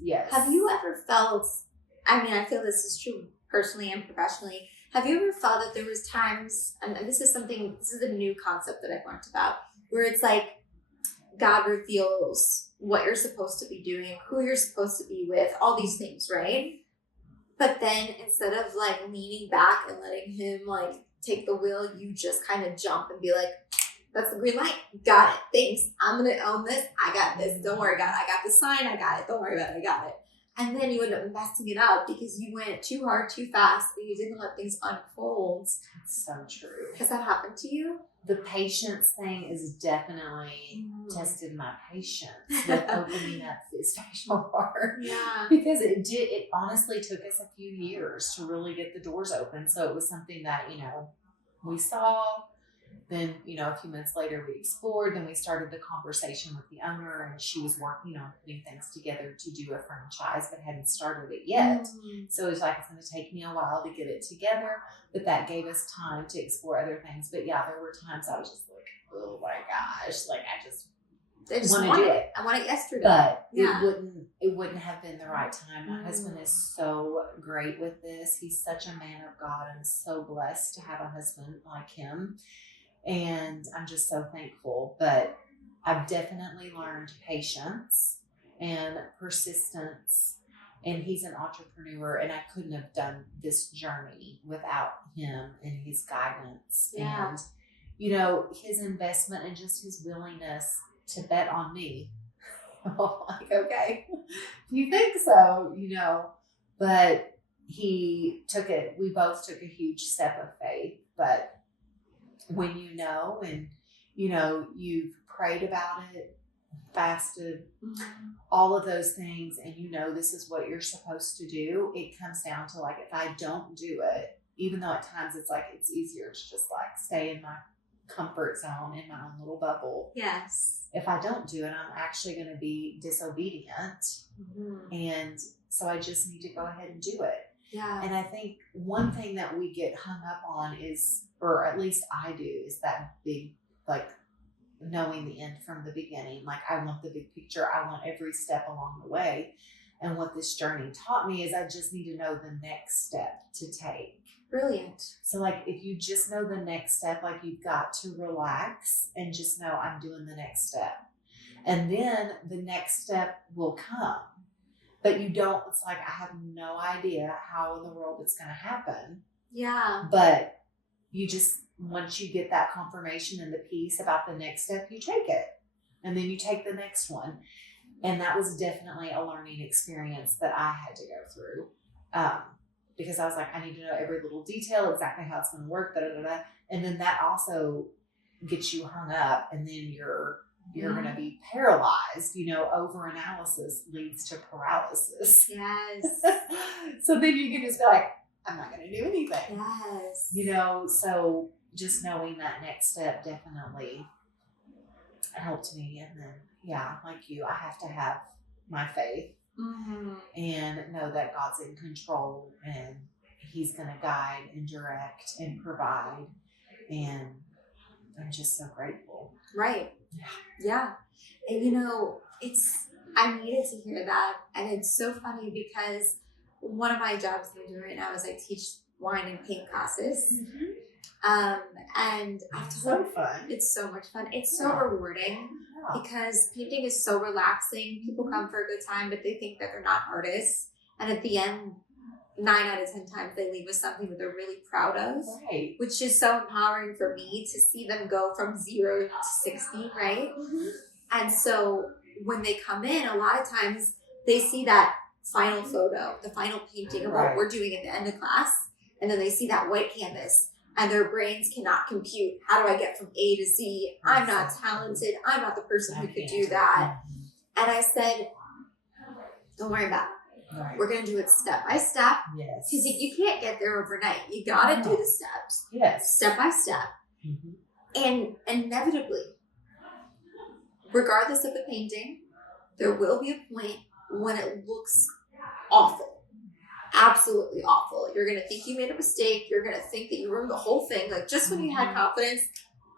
Yes. Have you ever felt, I feel this is true personally and professionally, have you ever felt that there was times, and this is a new concept that I've learned about, where it's like God reveals what you're supposed to be doing, who you're supposed to be with, all these things, right? But then instead of leaning back and letting Him take the wheel, you just kind of jump and be like, that's the green light. Got it. Thanks. I'm going to own this. I got this. Don't worry about it. I got the sign. I got it. Don't worry about it. I got it. And then you end up messing it up because you went too hard, too fast, and you didn't let things unfold. That's so true. Has that happened to you? The patience thing is definitely tested my patience with opening up Fizz Facial Bar. Yeah. Because it honestly took us a few years to really get the doors open. So it was something that, we saw. Then, a few months later we explored. Then we started the conversation with the owner and she was working on putting things together to do a franchise, but hadn't started it yet. So it was it's going to take me a while to get it together, but that gave us time to explore other things. But yeah, there were times I was just like, oh my gosh, I just want to do it. I want it yesterday. But it wouldn't have been the right time. My husband is so great with this. He's such a man of God. I'm so blessed to have a husband like him. And I'm just so thankful. But I've definitely learned patience and persistence. And he's an entrepreneur, and I couldn't have done this journey without him and his guidance. Yeah. And, his investment and just his willingness to bet on me. I'm like, okay, you think so, but we both took a huge step of faith. But when and you've prayed about it, fasted, all of those things, and this is what you're supposed to do, it comes down to if I don't do it, even though at times it's like, it's easier to just like stay in my comfort zone, in my own little bubble. Yes. If I don't do it, I'm actually going to be disobedient. And so I just need to go ahead and do it. Yeah. And I think one thing that we get hung up on is, or at least I do, is that big, like, knowing the end from the beginning. Like, I want the big picture. I want every step along the way. And what this journey taught me is I just need to know the next step to take. Brilliant. So like, if you just know the next step, like, you've got to relax and just know I'm doing the next step. And then the next step will come. But you don't, it's like, I have no idea how in the world it's going to happen. Yeah. But you just, once you get that confirmation and the peace about the next step, you take it. And then you take the next one. And that was definitely a learning experience that I had to go through. Because I was like, I need to know every little detail, exactly how it's going to work, And then that also gets you hung up, and then you're going to be paralyzed. Over analysis leads to paralysis. Yes. So then you can just be like, I'm not going to do anything. Yes. So just knowing that next step definitely helped me. And then, yeah, like you, I have to have my faith and know that God's in control and He's going to guide and direct and provide. And I'm just so grateful. Right. Yeah. And I needed to hear that. And it's so funny because one of my jobs that I'm doing right now is I teach wine and paint classes. And It's so fun. It's so much fun. It's so rewarding because painting is so relaxing. People come for a good time, but they think that they're not artists. And at the end, 9 out of 10 times they leave with something that they're really proud of, Right. which is so empowering for me to see them go from 0 to 60, right? And so when they come in, a lot of times they see that final photo, the final painting of what we're doing at the end of class, and then they see that white canvas. And their brains cannot compute, how do I get from A to Z? I'm not talented. I'm not the person who could do that. And I said, don't worry about it. Right. We're going to do it step by step. Yes. Because you can't get there overnight. You got to do the steps. Yes. Step by step. And inevitably, regardless of the painting, there will be a point when it looks awful. Absolutely awful. You're going to think you made a mistake. You're going to think that you ruined the whole thing. Like, just when you had confidence,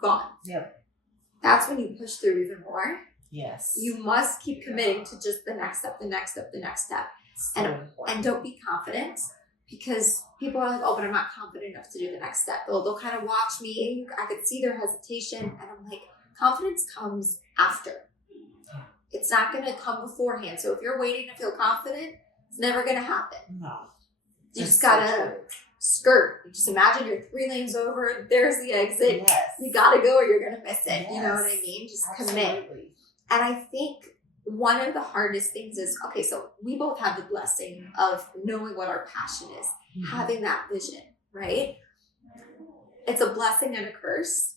gone. Yep. That's when you push through even more. Yes. You must keep committing to just the next step, the next step, the next step. And don't be confident, because people are like, oh, but I'm not confident enough to do the next step. They'll kind of watch me. I could see their hesitation. And I'm like, confidence comes after. It's not going to come beforehand. So if you're waiting to feel confident, it's never going to happen. No. You just got to skirt. Just imagine you're 3 lanes over. There's the exit. Yes. You got to go or you're going to miss it. Yes. You know what I mean? Just Absolutely. commit. And I think one of the hardest things is, okay, so we both have the blessing of knowing what our passion is, having that vision, right? It's a blessing and a curse.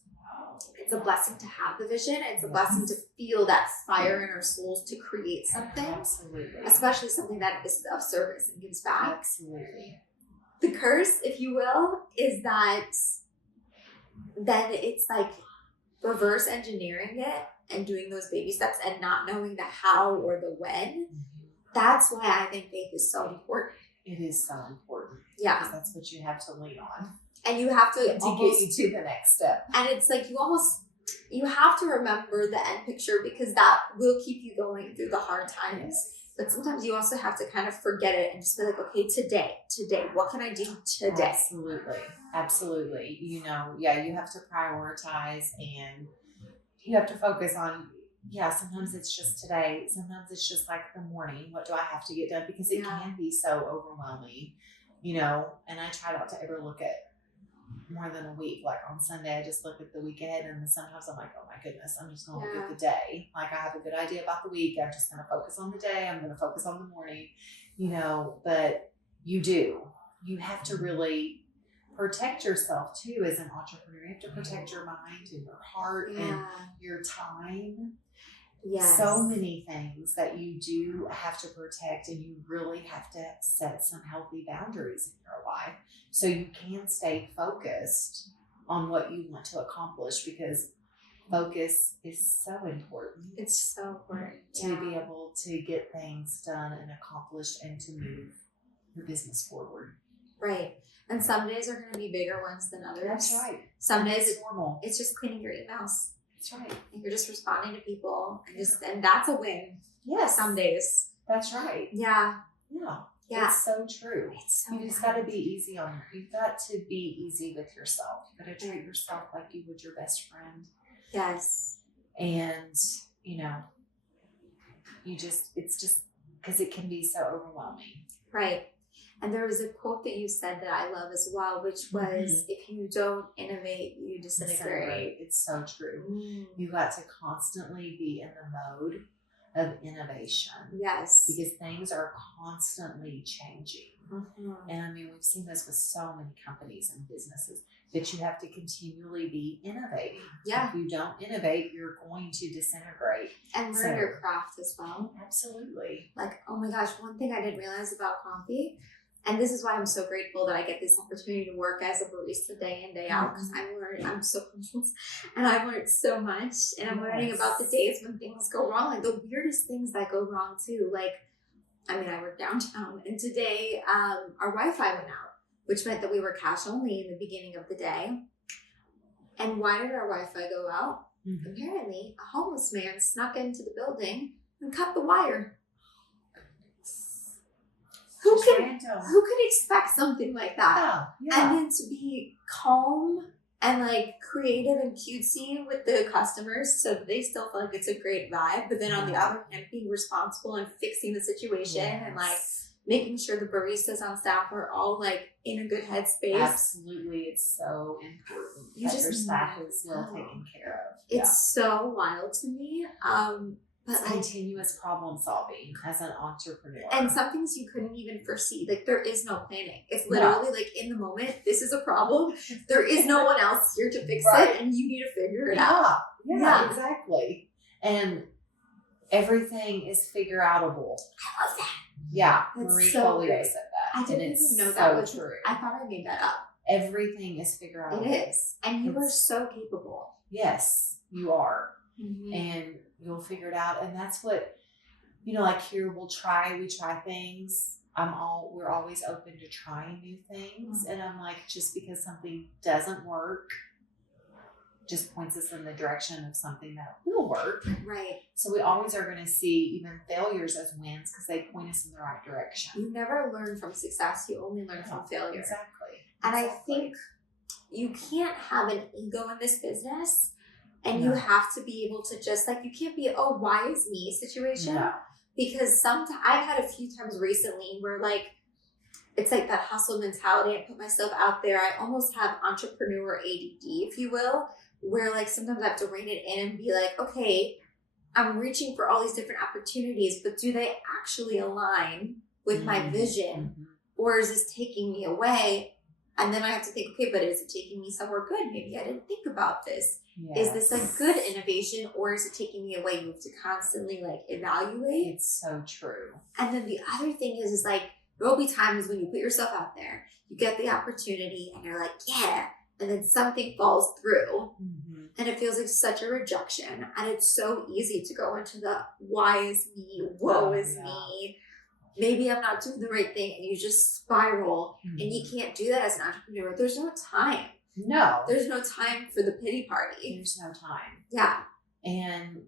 It's a blessing to have the vision. It's a blessing to feel that fire in our souls to create something. Absolutely. Especially something that is of service and gives back. Absolutely. The curse, if you will, is that then it's like reverse engineering it and doing those baby steps and not knowing the how or the when. That's why I think faith is so important. It is so important. Yeah. Because that's what you have to lean on. And you have to get you to the next step. And it's like you have to remember the end picture, because that will keep you going through the hard times. Yes. But sometimes you also have to kind of forget it and just be like, okay, today, what can I do today? Absolutely. You have to prioritize, and you have to focus on, sometimes it's just today. Sometimes it's just like the morning. What do I have to get done? Because it can be so overwhelming, and I try not to ever look at more than a week. Like on Sunday, I just look at the week ahead, and then sometimes I'm like, oh my goodness, I'm just going to look at the day. Like, I have a good idea about the week. I'm just going to focus on the day. I'm going to focus on the morning, but you have to really protect yourself too as an entrepreneur. You have to protect your mind and your heart and your time. Yes. So many things that you do have to protect, and you really have to set some healthy boundaries in your life so you can stay focused on what you want to accomplish, because focus is so important. It's so important to be able to get things done and accomplished and to move your business forward. Right. And some days are going to be bigger ones than others. That's right. Some days it's normal. It's just cleaning your emails. That's right. And you're just responding to people, and that's a win. Yes. Some days. That's right. Yeah. Yeah. Yeah. It's so true. It's so you just got to be easy on. You've got to be easy with yourself. You got to treat yourself like you would your best friend. Yes. And it's just because it can be so overwhelming. Right. And there was a quote that you said that I love as well, which was, if you don't innovate, you disintegrate. It's so true. You got to constantly be in the mode of innovation. Yes. Because things are constantly changing. And I mean, we've seen this with so many companies and businesses, that you have to continually be innovating. Yeah. If you don't innovate, you're going to disintegrate. And learn your craft as well. Absolutely. Like, oh my gosh, one thing I didn't realize about coffee, and this is why I'm so grateful that I get this opportunity to work as a barista day in, day out, because I'm so humbled, and I've learned so much, and I'm learning about the days when things go wrong, like the weirdest things that go wrong too. Like, I mean, I work downtown, and today our Wi-Fi went out, which meant that we were cash only in the beginning of the day. And why did our Wi-Fi go out? Apparently, a homeless man snuck into the building and cut the wire. Who could expect something like that? Yeah. And then to be calm and like creative and cutesy with the customers so they still feel like it's a great vibe. But then on the other hand, being responsible and fixing the situation and like making sure the baristas on staff are all like in a good headspace. Absolutely. It's so important that your staff is well taken care of. It's so wild to me. But continuous problem solving as an entrepreneur. And some things you couldn't even foresee. Like, there is no planning. It's literally like in the moment, this is a problem. There is no one else here to fix it, and you need to figure it out. Yeah, exactly. And everything is figureoutable. I love that. Yeah, That's Marie so Forleo great. said that. I didn't even know so that was true. I thought I made that up. Everything is figureoutable. It is. And you are so capable. Yes, you are. Mm-hmm. And you'll figure it out. And that's what, like here we try things. We're always open to trying new things. And I'm like, just because something doesn't work just points us in the direction of something that will work. Right. So we always are going to see even failures as wins because they point us in the right direction. You never learn from success. You only learn from failure. Exactly. And I think you can't have an ego in this business. And you have to be able to just like, you can't be, oh, why is me situation? No. Because I've had a few times recently where like, it's like that hustle mentality. I put myself out there. I almost have entrepreneur ADD, if you will, where like sometimes I have to rein it in and be like, okay, I'm reaching for all these different opportunities, but do they actually align with my vision? Or is this taking me away? And then I have to think, okay, but is it taking me somewhere good? Maybe I didn't think about this. Yes. Is this a good innovation or is it taking me away? You have to constantly like evaluate. It's so true. And then the other thing is like, there will be times when you put yourself out there, you get the opportunity and you're like, yeah. And then something falls through and it feels like such a rejection. And it's so easy to go into the why is me, woe is me. Maybe I'm not doing the right thing, and you just spiral, and you can't do that as an entrepreneur. There's no time. No. There's no time for the pity party. There's no time. Yeah. And,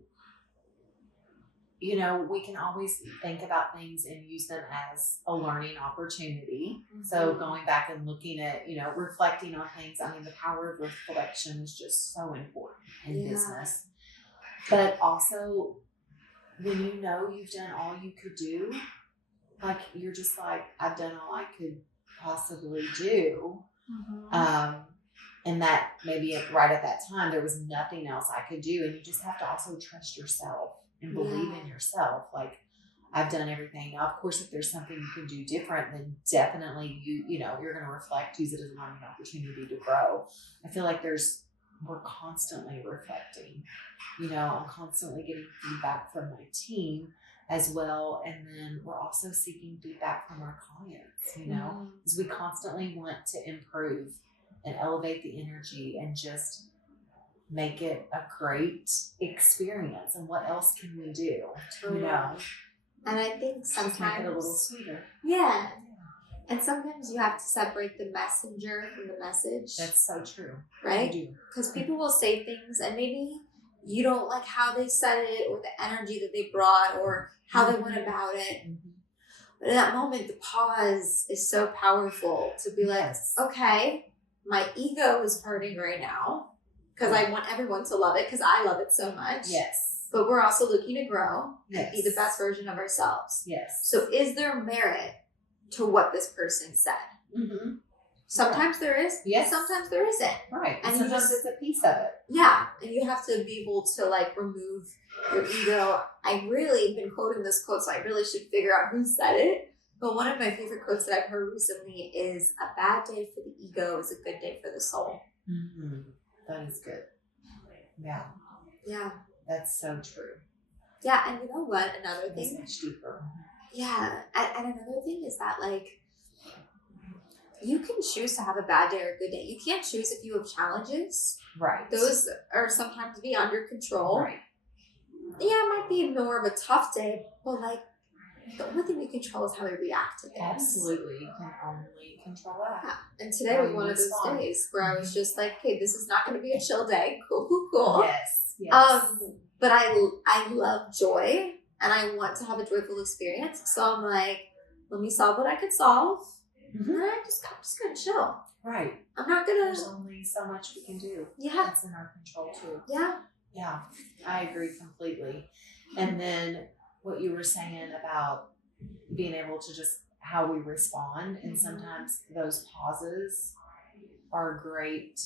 we can always think about things and use them as a learning opportunity. So going back and looking at, reflecting on things, I mean, the power of reflection is just so important in business. But also, when you know you've done all you could do, like you're just like, I've done all I could possibly do. And that maybe right at that time, there was nothing else I could do. And you just have to also trust yourself and believe in yourself. Like, I've done everything. Now, of course, if there's something you can do different, then definitely you're going to reflect, use it as a learning opportunity to grow. I feel like there's we're constantly reflecting. I'm constantly getting feedback from my team as well. And then we're also seeking feedback from our clients, because we constantly want to improve and elevate the energy and just make it a great experience. And what else can we do? And I think sometimes just make it a little sweeter. Yeah. And sometimes you have to separate the messenger from the message. That's so true. Right? Because people will say things and maybe you don't like how they said it or the energy that they brought or how they went about it. Mm-hmm. But in that moment, the pause is so powerful to be like, okay, my ego is hurting right now because I want everyone to love it because I love it so much. Yes. But we're also looking to grow and be the best version of ourselves. Yes. So is there merit to what this person said? Mm-hmm. Sometimes there is. Yes. Sometimes there isn't. Right. And sometimes it's a piece of it. Yeah. And you have to be able to remove your ego. I really been quoting this quote, so I really should figure out who said it. But one of my favorite quotes that I've heard recently is, a bad day for the ego is a good day for the soul. Mm-hmm. That is good. Yeah. Yeah. That's so true. Yeah. And you know what? Another thing. It's much deeper. Yeah. And another thing is that you can choose to have a bad day or a good day. You can't choose if you have challenges. Right. Those are sometimes beyond your control. Right. Yeah, it might be more of a tough day, but the only thing you control is how we react to things. Absolutely. You can only control that. Yeah. And today was one of those days where I was just like, hey, this is not going to be a chill day. Cool. Yes. Yes. But I love joy and I want to have a joyful experience. So I'm like, let me solve what I could solve. Mm-hmm. And I'm just going to chill. Right. I'm not going to. There's only so much we can do. Yeah. That's in our control too. Yeah. Yeah. I agree completely. And then what you were saying about being able to just how we respond, and sometimes those pauses are great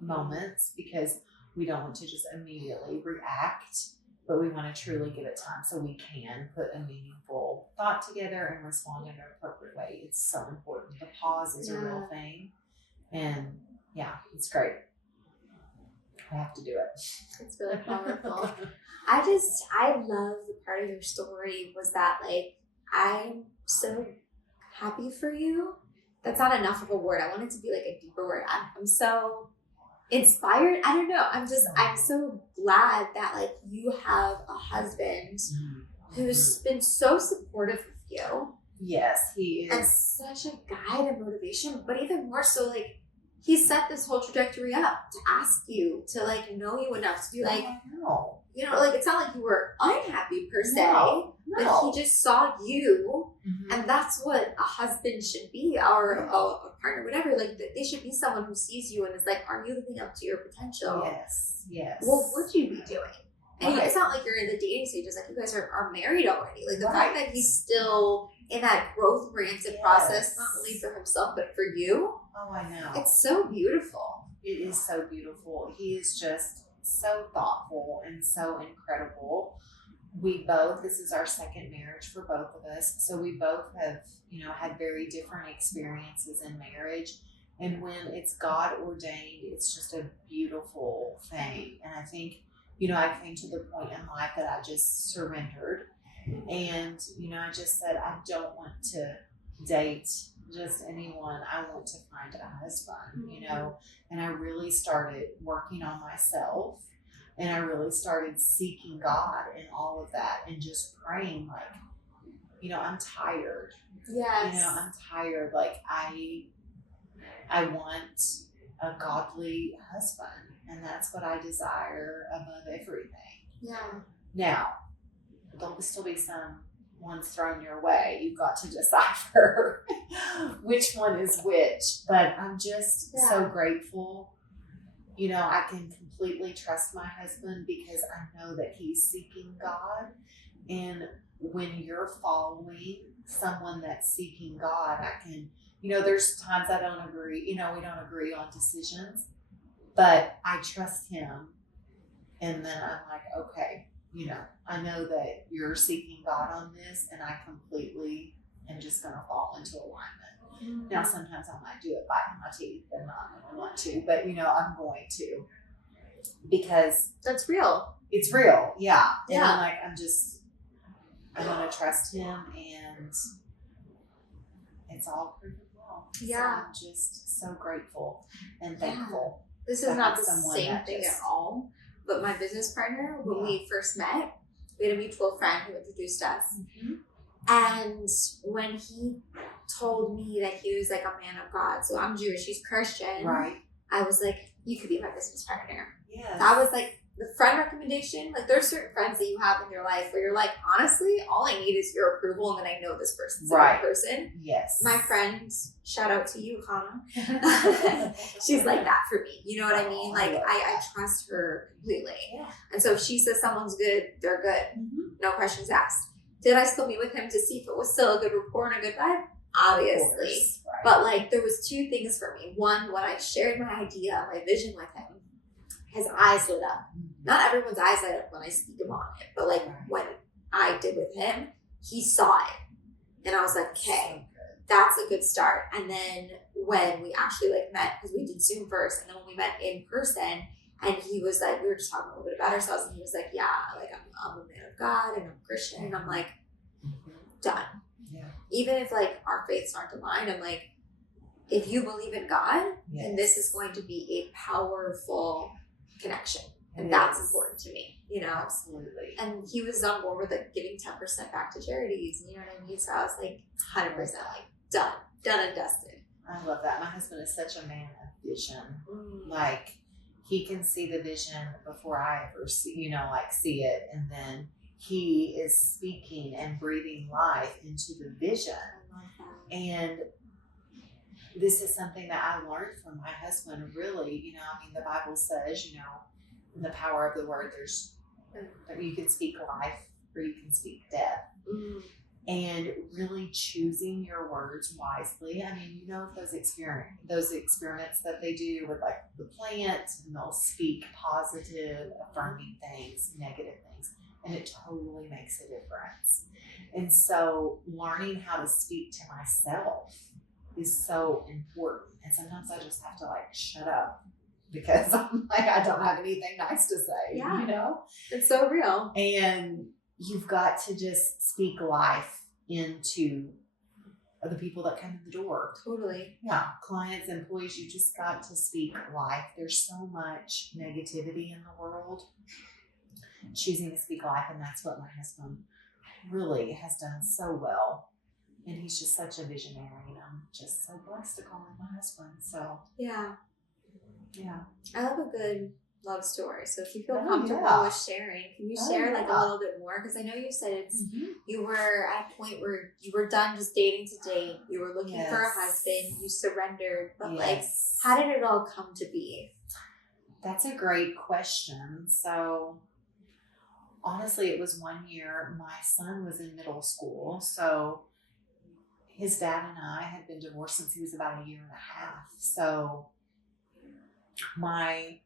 moments because we don't want to just immediately react, but we want to truly give it time so we can put a meaningful thought together and respond in an appropriate way. It's so important. The pause is a real thing. And yeah, it's great. I have to do it. It's really powerful. I love the part of your story was that I'm so happy for you. That's not enough of a word. I want it to be a deeper word. I'm so inspired. I don't know. I'm so glad that you have a husband who's been so supportive of you. Yes, he is. And such a guide and motivation, but even more so he set this whole trajectory up to ask you to know you enough to be no. It's not like you were unhappy per se, no. but he just saw you, mm-hmm. and that's what a husband should be, or a partner, whatever. They should be someone who sees you and is are you living up to your potential? Yes. What would you be doing? And it's not like you're in the dating stages, you guys are married already. The fact that he's still in that growth-oriented process, not only for himself, but for you. Oh, I know. It's so beautiful. It is so beautiful. He is just so thoughtful and so incredible. This is our second marriage for both of us. So we both have, had very different experiences in marriage. And when it's God ordained, it's just a beautiful thing. And I think, I came to the point in life that I just surrendered. And, I just said, I don't want to date just anyone. I want to find a husband, and I really started working on myself, and I really started seeking God and all of that, and just praying I'm tired. Yes. I'm tired. I want a godly husband, and that's what I desire above everything. Yeah. Now, there'll still be some ones thrown your way. You've got to decipher which one is which. But I'm just so grateful. I can completely trust my husband because I know that he's seeking God. And when you're following someone that's seeking God, I can, there's times I don't agree. We don't agree on decisions, but I trust him. And then I'm okay. I know that you're seeking God on this, and I completely am just going to fall into alignment. Mm-hmm. Now, sometimes I might do it biting my teeth and not want to, but I'm going to. because That's real. it's real. Yeah. And Yeah. I'm like, I want to trust him, and it's all proven well. Yeah. So I'm just so grateful and thankful. This to is not have the someone same that thing just- at all. But my business partner, when Yeah. we first met, we had a mutual friend who introduced us. Mm-hmm. And when he told me that he was like a man of God, so I'm Jewish, he's Christian. Right. I was like, you could be my business partner. Yes. That was like the friend recommendation. Like there's certain friends that you have in your life where you're like, honestly, all I need is your approval, and then I know this person's a Right. good person. Yes. My friend, shout out to you, Hannah. She's like that for me. You know what I mean? Like I trust her completely. Yeah. And so if she says someone's good, they're good. Mm-hmm. No questions asked. Did I still meet with him to see if it was still a good rapport and a good vibe? Obviously. Right. But like there was two things for me. One, when I shared my idea, my vision with him, his eyes lit up. Not everyone's eyes light up when I speak about it, but like when I did with him, he saw it. And I was like, okay, that's a good start. And then when we actually like met, because we did Zoom first, and then when we met in person, and he was like, we were just talking a little bit about ourselves, and he was like, yeah, like I'm a man of God and I'm Christian. And I'm like, done. Yeah. Even if like our faiths aren't aligned, I'm like, if you believe in God, then this is Yes. going to be a powerful connection. And It that's is. important to me, you know? Absolutely. And he was on board with like giving 10% back to charities, you know what I mean? So I was like 100% like done and dusted. I love that. My husband is such a man of vision. Like he can see the vision before I ever see it, and then he is speaking and breathing life into the vision. I love that. And this is something that I learned from my husband, really. The Bible says, in the power of the word, you can speak life or you can speak death. And really choosing your words wisely. Those experiments that they do with like the plant, and they'll speak positive, affirming things, negative things, and it totally makes a difference. And so learning how to speak to myself is so important. And sometimes I just have to like shut up because I'm like, I don't have anything nice to say, Yeah. It's so real. And you've got to just speak life into the people that come in the door. Totally. Yeah, clients, employees, you just got to speak life. There's so much negativity in the world. Choosing to speak life, and that's what my husband really has done so well. And he's just such a visionary, and I'm just so blessed to call him my husband. So, Yeah. yeah. I love a good love story. So if you feel Oh, comfortable yeah. with sharing, can you Oh, share like a yeah. little bit more? Because I know you said it's Mm-hmm. you were at a point where you were done just dating to date. You were looking for a Yes. husband. You surrendered. But like, Yes. how did it all come to be? That's a great question. So, honestly, it was 1 year. My son was in middle school. So, his dad and I had been divorced since he was about 1.5 years. So, my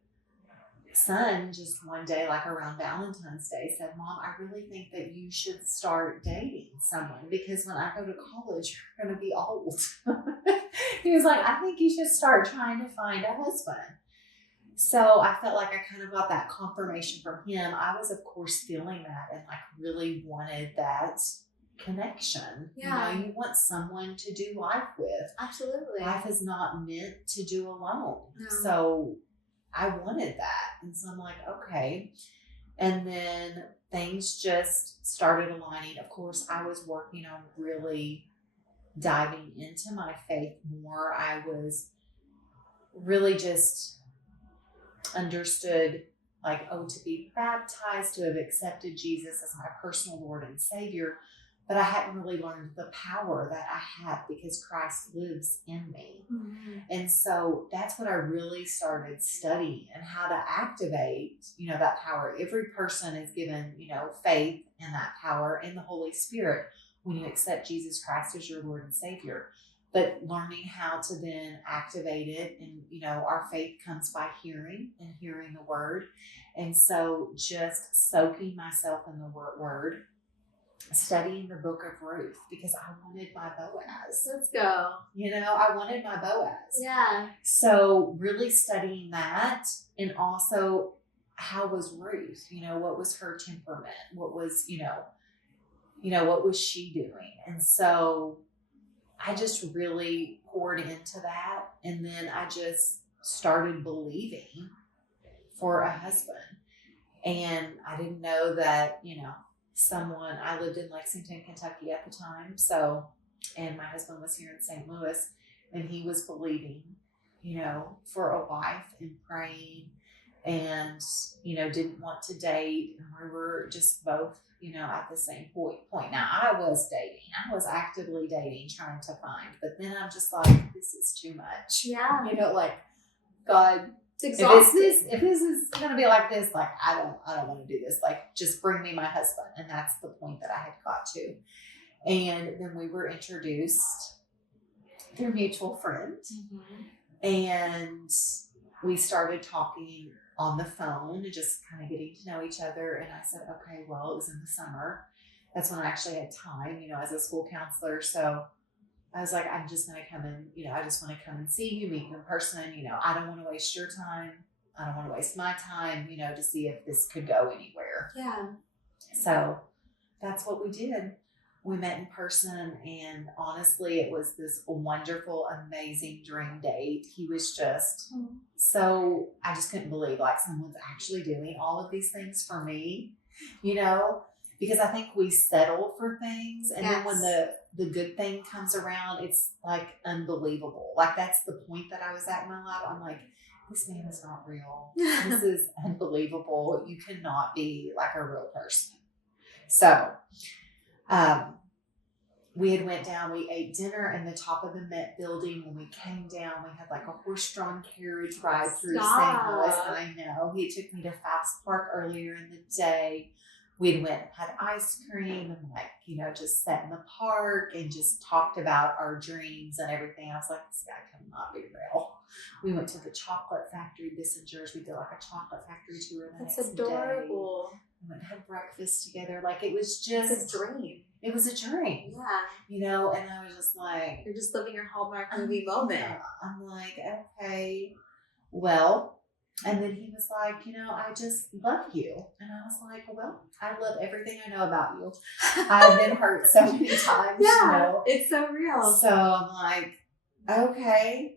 son just one day, like around Valentine's Day, said, Mom, I really think that you should start dating someone because when I go to college, you're going to be old. He was like, I think you should start trying to find a husband. So I felt like I kind of got that confirmation from him. I was, of course, feeling that and like really wanted that connection. Yeah. You want someone to do life with. Absolutely. Life is not meant to do alone. No. So I wanted that. And so I'm like, okay. And then things just started aligning. Of course, I was working on really diving into my faith more. I was really just understood like, to be baptized, to have accepted Jesus as my personal Lord and Savior. But I hadn't really learned the power that I have because Christ lives in me. Mm-hmm. And so that's what I really started studying and how to activate, that power. Every person is given, faith in that power in the Holy Spirit when you accept Jesus Christ as your Lord and Savior. But learning how to then activate it, and, our faith comes by hearing and hearing the word. And so just soaking myself in the word, studying the book of Ruth because I wanted my Boaz. Let's go. I wanted my Boaz. Yeah. So really studying that, and also how was Ruth? What was her temperament? What was, what was she doing? And so I just really poured into that. And then I just started believing for a husband. And I didn't know that, I lived in Lexington, Kentucky at the time. So, and my husband was here in St. Louis, and he was believing, for a wife and praying, and, didn't want to date. And we were just both, at the same point. Now I was dating. I was actively dating, trying to find, but then I'm just like, this is too much. Yeah. Like, God, it's exhausting. if this is going to be like this, like, I don't want to do this. Like, just bring me my husband. And that's the point that I had got to. And then we were introduced through a mutual friend. And we started talking on the phone and just kind of getting to know each other. And I said, okay, well, it was in the summer. That's when I actually had time, as a school counselor. So I was like, I'm just going to come and, I just want to come and see you, meet you in person. I don't want to waste your time. I don't want to waste my time, to see if this could go anywhere. Yeah. So that's what we did. We met in person, and honestly, it was this wonderful, amazing dream date. He was just so, I just couldn't believe like someone's actually doing all of these things for me, because I think we settle for things. And then when the good thing comes around, it's like unbelievable. Like, that's the point that I was at in my life. I'm like, this man is not real. This is unbelievable. You cannot be like a real person. So, we had went down, we ate dinner in the top of the Met building. When we came down, we had like a horse-drawn carriage ride through St. Louis. I know. He took me to Fast Park earlier in the day. We went and had ice cream and just sat in the park and just talked about our dreams and everything. I was like, this guy cannot be real. We went to the chocolate factory, Bissingers. We did like a chocolate factory tour the next day. That's adorable. We went and had breakfast together. Like, it was just it's a dream. It was a dream. Yeah. And I was just like, you're just living your Hallmark movie moment. I'm like, okay, well. And then he was like, I just love you. And I was like, well, I love everything I know about you. I've been hurt so many times. It's so real. So I'm like, okay.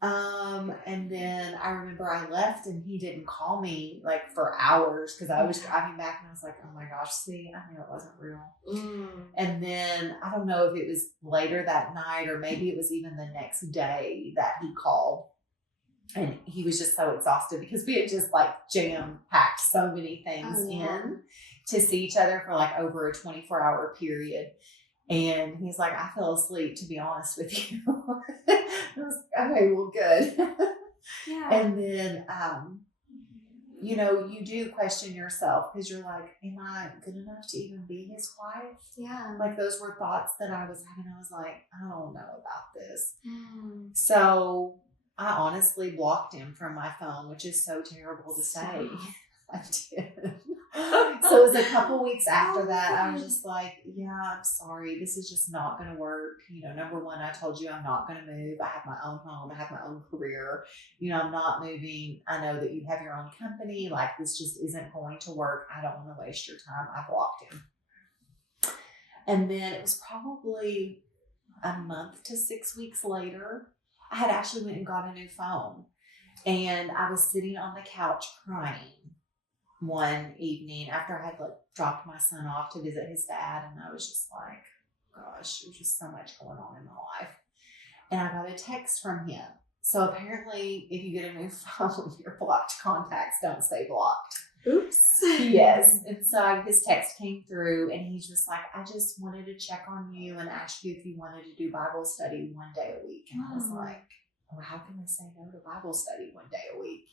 And then I remember I left and he didn't call me like for hours because I was driving back, and I was like, oh my gosh, see, I knew it wasn't real. And then I don't know if it was later that night or maybe it was even the next day that he called, and he was just so exhausted because we had just like jam packed so many things in to see each other for like over a 24-hour period. And he's like, I fell asleep, to be honest with you. I was, okay, well, good. Yeah. And then, you do question yourself because you're like, am I good enough to even be his wife? Yeah. Like, those were thoughts that I was having. I was like, I don't know about this. So I honestly blocked him from my phone, which is so terrible to say. I did. So it was a couple weeks after that, I was just like, yeah, I'm sorry. This is just not going to work. Number one, I told you I'm not going to move. I have my own home. I have my own career. I'm not moving. I know that you have your own company. Like, this just isn't going to work. I don't want to waste your time. I blocked him. And then it was probably a month to 6 weeks later, I had actually went and got a new phone. And I was sitting on the couch crying one evening after I had dropped my son off to visit his dad, and I was just like, gosh, there's just so much going on in my life. And I got a text from him. So apparently, if you get a new phone, your blocked contacts don't stay blocked. Oops. Yes. And so his text came through, and he's just like, I just wanted to check on you and ask you if you wanted to do Bible study one day a week. And I was like, well, how can I say no to Bible study one day a week,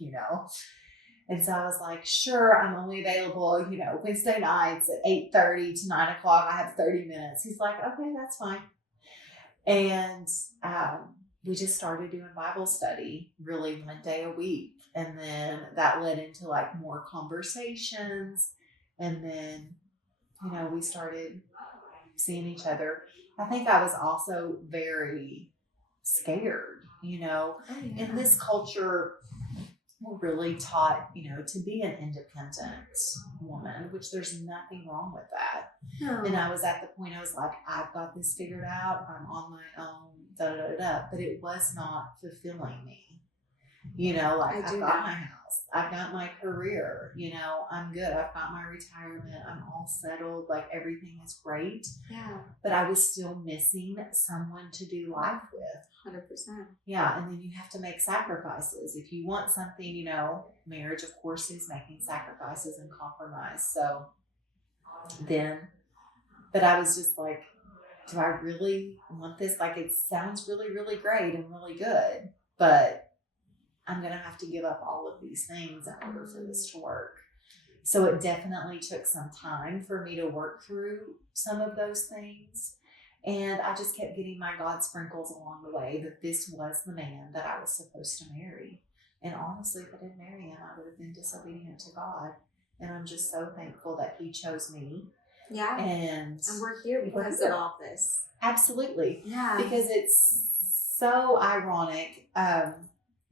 And so I was like, sure, I'm only available, Wednesday nights at 8:30 to 9 o'clock. I have 30 minutes. He's like, okay, that's fine. And we just started doing Bible study really one day a week. And then that led into like more conversations. And then, we started seeing each other. I think I was also very scared, in this culture. were really taught, to be an independent woman, which there's nothing wrong with that. No. And I was at the point, I was like, I've got this figured out. I'm on my own, but it was not fulfilling me. I've got my house, I've got my career, I'm good. I've got my retirement. I'm all settled. Like everything is great. Yeah. But I was still missing someone to do life with. 100%. Yeah. And then you have to make sacrifices. If you want something, marriage, of course, is making sacrifices and compromise. So but I was just like, do I really want this? Like, it sounds really, really great and really good, but I'm going to have to give up all of these things in order for this to work. So it definitely took some time for me to work through some of those things. And I just kept getting my God sprinkles along the way that this was the man that I was supposed to marry. And honestly, if I didn't marry him, I would have been disobedient to God. And I'm just so thankful that he chose me. Yeah. And we're here because of all this. Absolutely. Yeah. Because it's so ironic.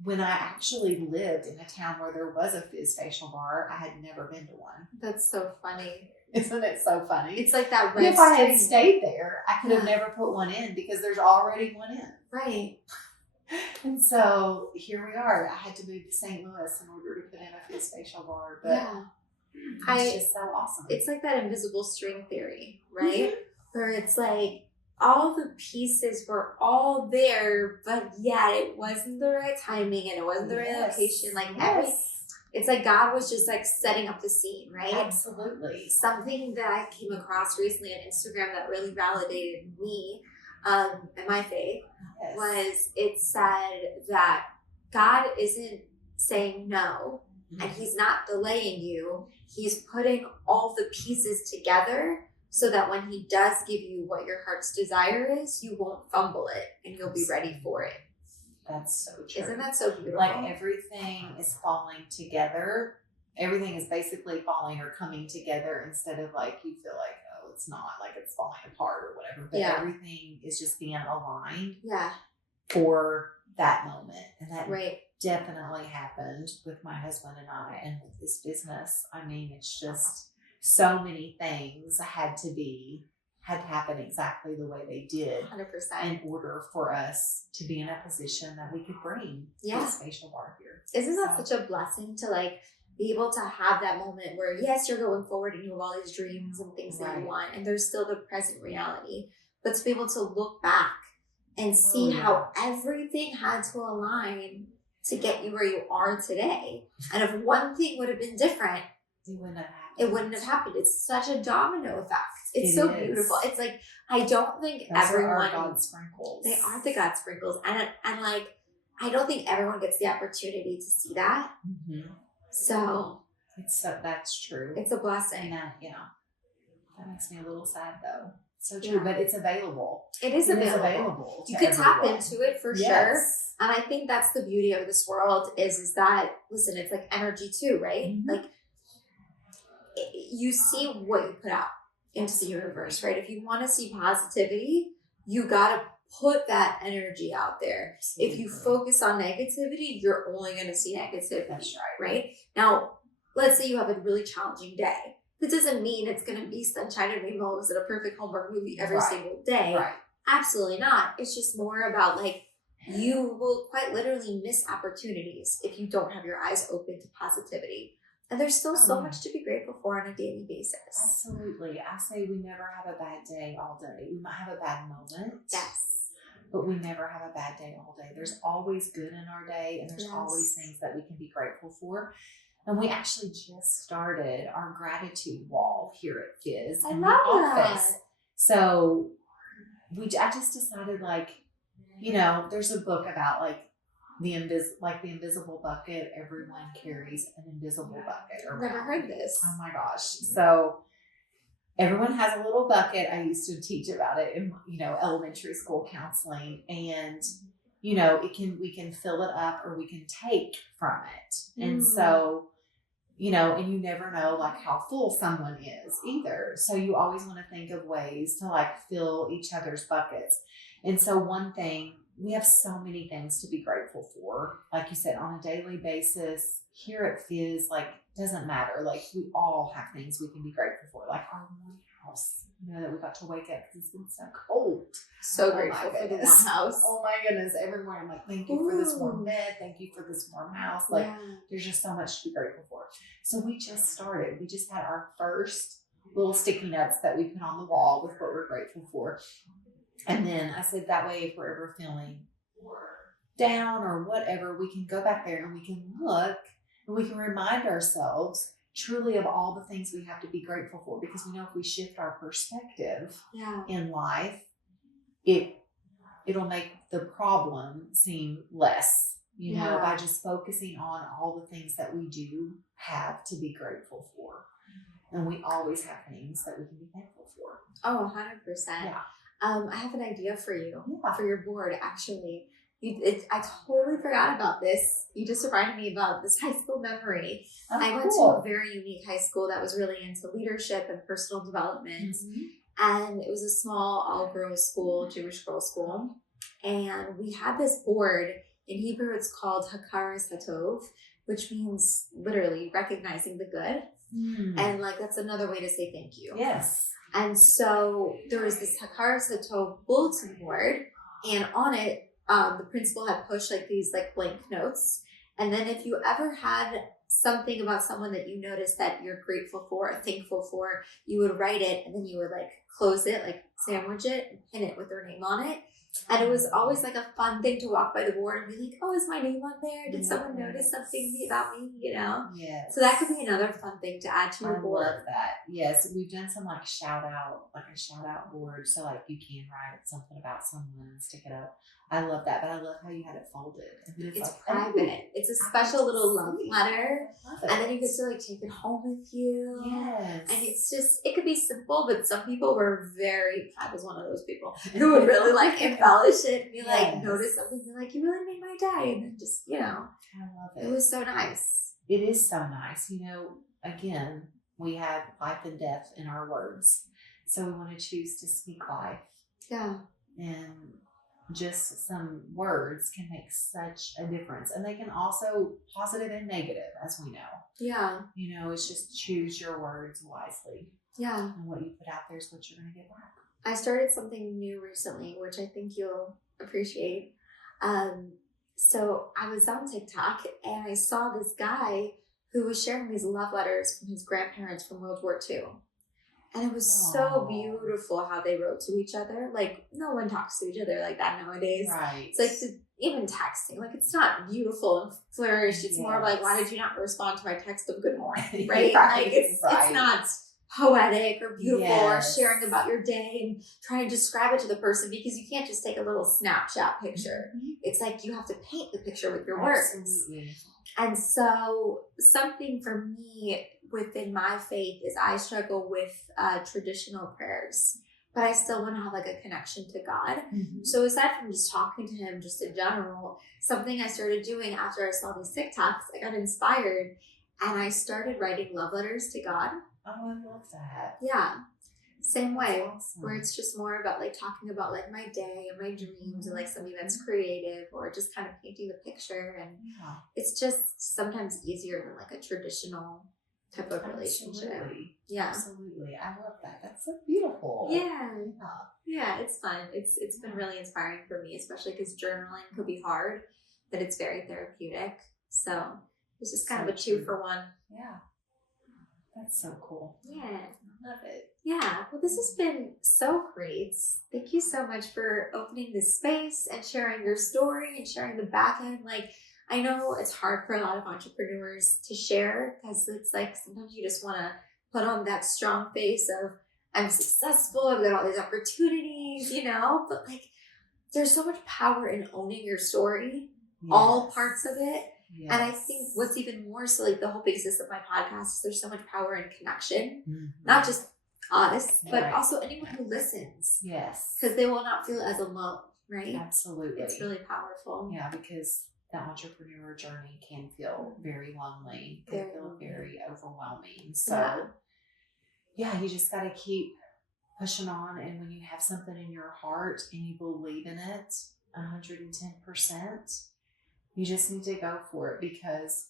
When I actually lived in a town where there was a Fizz Facial Bar, I had never been to one. That's so funny. Isn't it so funny? It's like that red. If I had stayed there, I could have never put one in because there's already one in. Right. And so here we are. I had to move to St. Louis in order to put in a Fizz Facial Bar. But it's just so awesome. It's like that invisible string theory, right? Mm-hmm. Where it's like, all the pieces were all there, but yet it wasn't the right timing and it wasn't the right location. Like it's like God was just like setting up the scene, right? Absolutely. Something that I came across recently on Instagram that really validated me and my faith was it said that God isn't saying no and he's not delaying you. He's putting all the pieces together so that when he does give you what your heart's desire is, you won't fumble it and you'll be ready for it. That's so true. Isn't that so beautiful? Like everything is falling together. Everything is basically falling or coming together instead of like you feel like, oh, it's not like it's falling apart or whatever. But everything is just being aligned for that moment. And that definitely happened with my husband and I and with this business. I mean, it's just so many things had to happen exactly the way they did 100% in order for us to be in a position that we could bring this facial bar here. Isn't that such a blessing to like be able to have that moment where yes, you're going forward and you have all these dreams and things that you want and there's still the present reality, but to be able to look back and see how everything had to align to get you where you are today. And if one thing would have been different, it wouldn't have happened. It's such a domino effect. It's so beautiful. It's like, I don't think everyone. Are God sprinkles. They are the God sprinkles. And like, I don't think everyone gets the opportunity to see that. Mm-hmm. So. That's true. It's a blessing. And that makes me a little sad though. So true, but it's available. It is available. You can tap into it for sure. And I think that's the beauty of this world is that, listen, it's like energy too, right? Mm-hmm. Like, you see what you put out into the universe, right? If you want to see positivity, you got to put that energy out there. Absolutely. If you focus on negativity, you're only going to see negativity. That's right? Now, let's say you have a really challenging day. That doesn't mean it's going to be sunshine and rainbows and a perfect Hallmark movie every single day. Right. Absolutely not. It's just more about like, you will quite literally miss opportunities if you don't have your eyes open to positivity. And there's still so much to be grateful for on a daily basis. Absolutely. I say we never have a bad day all day. We might have a bad moment. Yes. But we never have a bad day all day. There's always good in our day, and there's always things that we can be grateful for. And we actually just started our gratitude wall here at Fizz in the office. That. So I just decided, like, there's a book about like the invisible bucket. Everyone carries an invisible bucket around. Never heard this. Oh my gosh. So everyone has a little bucket. I used to teach about it in, elementary school counseling, and, we can fill it up or we can take from it. And so, and you never know like how full someone is either. So you always want to think of ways to like fill each other's buckets. And so one thing we have so many things to be grateful for. Like you said, on a daily basis here at Fizz, like, doesn't matter. Like, we all have things we can be grateful for. Like our warm house, that we got to wake up because it's been so cold. So Oh grateful my for the warm goodness. house. Oh my goodness. Every morning I'm like, thank you for this warm bed. Thank you for this warm house. Like, there's just so much to be grateful for. So we just started. We just had our first little sticky notes that we put on the wall with what we're grateful for. And then I said, that way, if we're ever feeling down or whatever, we can go back there and we can look and we can remind ourselves truly of all the things we have to be grateful for, because we know if we shift our perspective in life, it'll make the problem seem less, by just focusing on all the things that we do have to be grateful for. And we always have things that we can be thankful for. Oh, 100%. Yeah. I have an idea for you, for your board, actually. I totally forgot about this. You just reminded me about this high school memory. Oh, I went to cool. a very unique high school that was really into leadership and personal development. Mm-hmm. And it was a small all-girls school, Jewish girls school. And we had this board. In Hebrew, it's called Hakar Satov, which means literally recognizing the good. And like, that's another way to say thank you. Yes. And so there was this Hakar Satov bulletin board, and on it, the principal had pushed like these like blank notes. And then if you ever had something about someone that you noticed that you're grateful for or thankful for, you would write it, and then you would like close it, like sandwich it and pin it with their name on it. And it was always like a fun thing to walk by the board and be like, oh, is my name on there? Did someone notice something about me? Yes. So that could be another fun thing to add to your board. I love that. Yes. We've done some like a shout out board. So like you can write something about someone and stick it up. I love that. But I love how you had it folded. And then It's like, private. It's a special little love letter. Love it. And then you get to like take it home with you. Yes. And it's just, it could be simple, but some people were I was one of those people who would really like embellish it and be like, notice something, be like, you really made my day. And then just, I love it. it was so nice. It is so nice. Again, we have life and death in our words. So we want to choose to speak life. Yeah. And just some words can make such a difference. And they can also positive and negative, as we know. Yeah. It's just choose your words wisely. Yeah. And what you put out there is what you're going to get back. I started something new recently, which I think you'll appreciate. So I was on TikTok and I saw this guy who was sharing these love letters from his grandparents from World War II. And it was so beautiful how they wrote to each other. Like, no one talks to each other like that nowadays. Right. It's like even texting, like, it's not beautiful and flourished. It's more like, why did you not respond to my text of good morning, right? Like, it's not poetic or beautiful or sharing about your day and trying to describe it to the person, because you can't just take a little snapshot picture. Mm-hmm. It's like you have to paint the picture with your words. And so something for me within my faith is I struggle with traditional prayers, but I still want to have like a connection to God. Mm-hmm. So aside from just talking to him just in general, something I started doing after I saw these TikToks, I got inspired and I started writing love letters to God. Oh, I love that. Yeah. Same way, where it's just more about like talking about like my day and my dreams and like something that's creative or just kind of painting the picture. And it's just sometimes easier than like a traditional type of relationship. Absolutely. Yeah. Absolutely. I love that. That's so beautiful. Yeah, it's fun. It's been really inspiring for me, especially because journaling could be hard, but it's very therapeutic. So it's just kind of a 2-for-1. Yeah. That's so cool. Yeah. I love it. Yeah. Well, this has been so great. Thank you so much for opening this space and sharing your story and sharing the back end. Like, I know it's hard for a lot of entrepreneurs to share because it's like sometimes you just want to put on that strong face of I'm successful, I've got all these opportunities, but like there's so much power in owning your story, all parts of it. Yes. And I think what's even more so, like the whole basis of my podcast is there's so much power in connection, not just us, but also anyone who listens. Yes. Because they will not feel as alone, right? Absolutely. It's really powerful. Yeah, because the entrepreneur journey can feel very lonely, can feel very overwhelming. So you just got to keep pushing on. And when you have something in your heart and you believe in it, 110%, you just need to go for it, because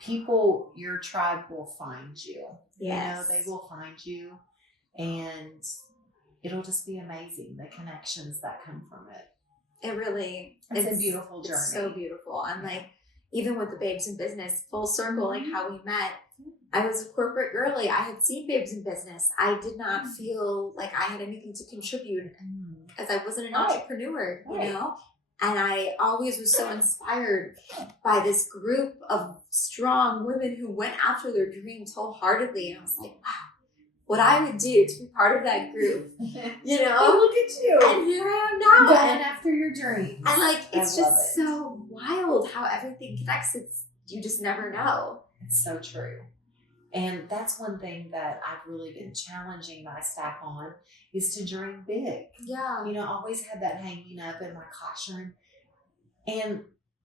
people, your tribe will find you. Yes. They will find you, and it'll just be amazing, the connections that come from it. It really, it's a beautiful journey. It's so beautiful. And like, even with the Babes in Business, full circle, like how we met, I was a corporate girly. I had seen Babes in Business. I did not feel like I had anything to contribute because I wasn't an entrepreneur, you know? And I always was so inspired by this group of strong women who went after their dreams wholeheartedly. And I was like, wow, what I would do to be part of that group, you know? Oh, look at you. And here I am now. Going after your dreams. And like, it's just so wild how everything connects. You just never know. It's so true. And that's one thing that I've really been challenging my staff on, is to dream big. Yeah. I always had that hanging up in my classroom. And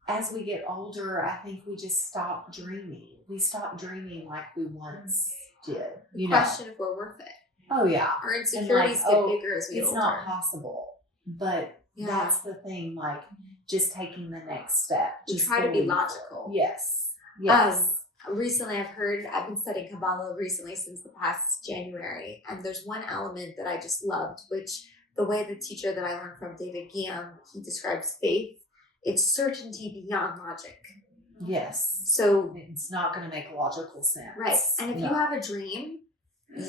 as we get older, I think we just stop dreaming. We stop dreaming like we once did. Question if we're worth it. Oh, yeah. Our insecurities get bigger as we get older. It's not possible. But that's the thing, like just taking the next step. Just try to be logical. Yes. Recently, I've been studying Kabbalah recently since the past January, and there's one element that I just loved, which the way the teacher that I learned from, David Guillaume, he describes faith, it's certainty beyond logic. Yes. So it's not going to make logical sense. Right. And if you have a dream,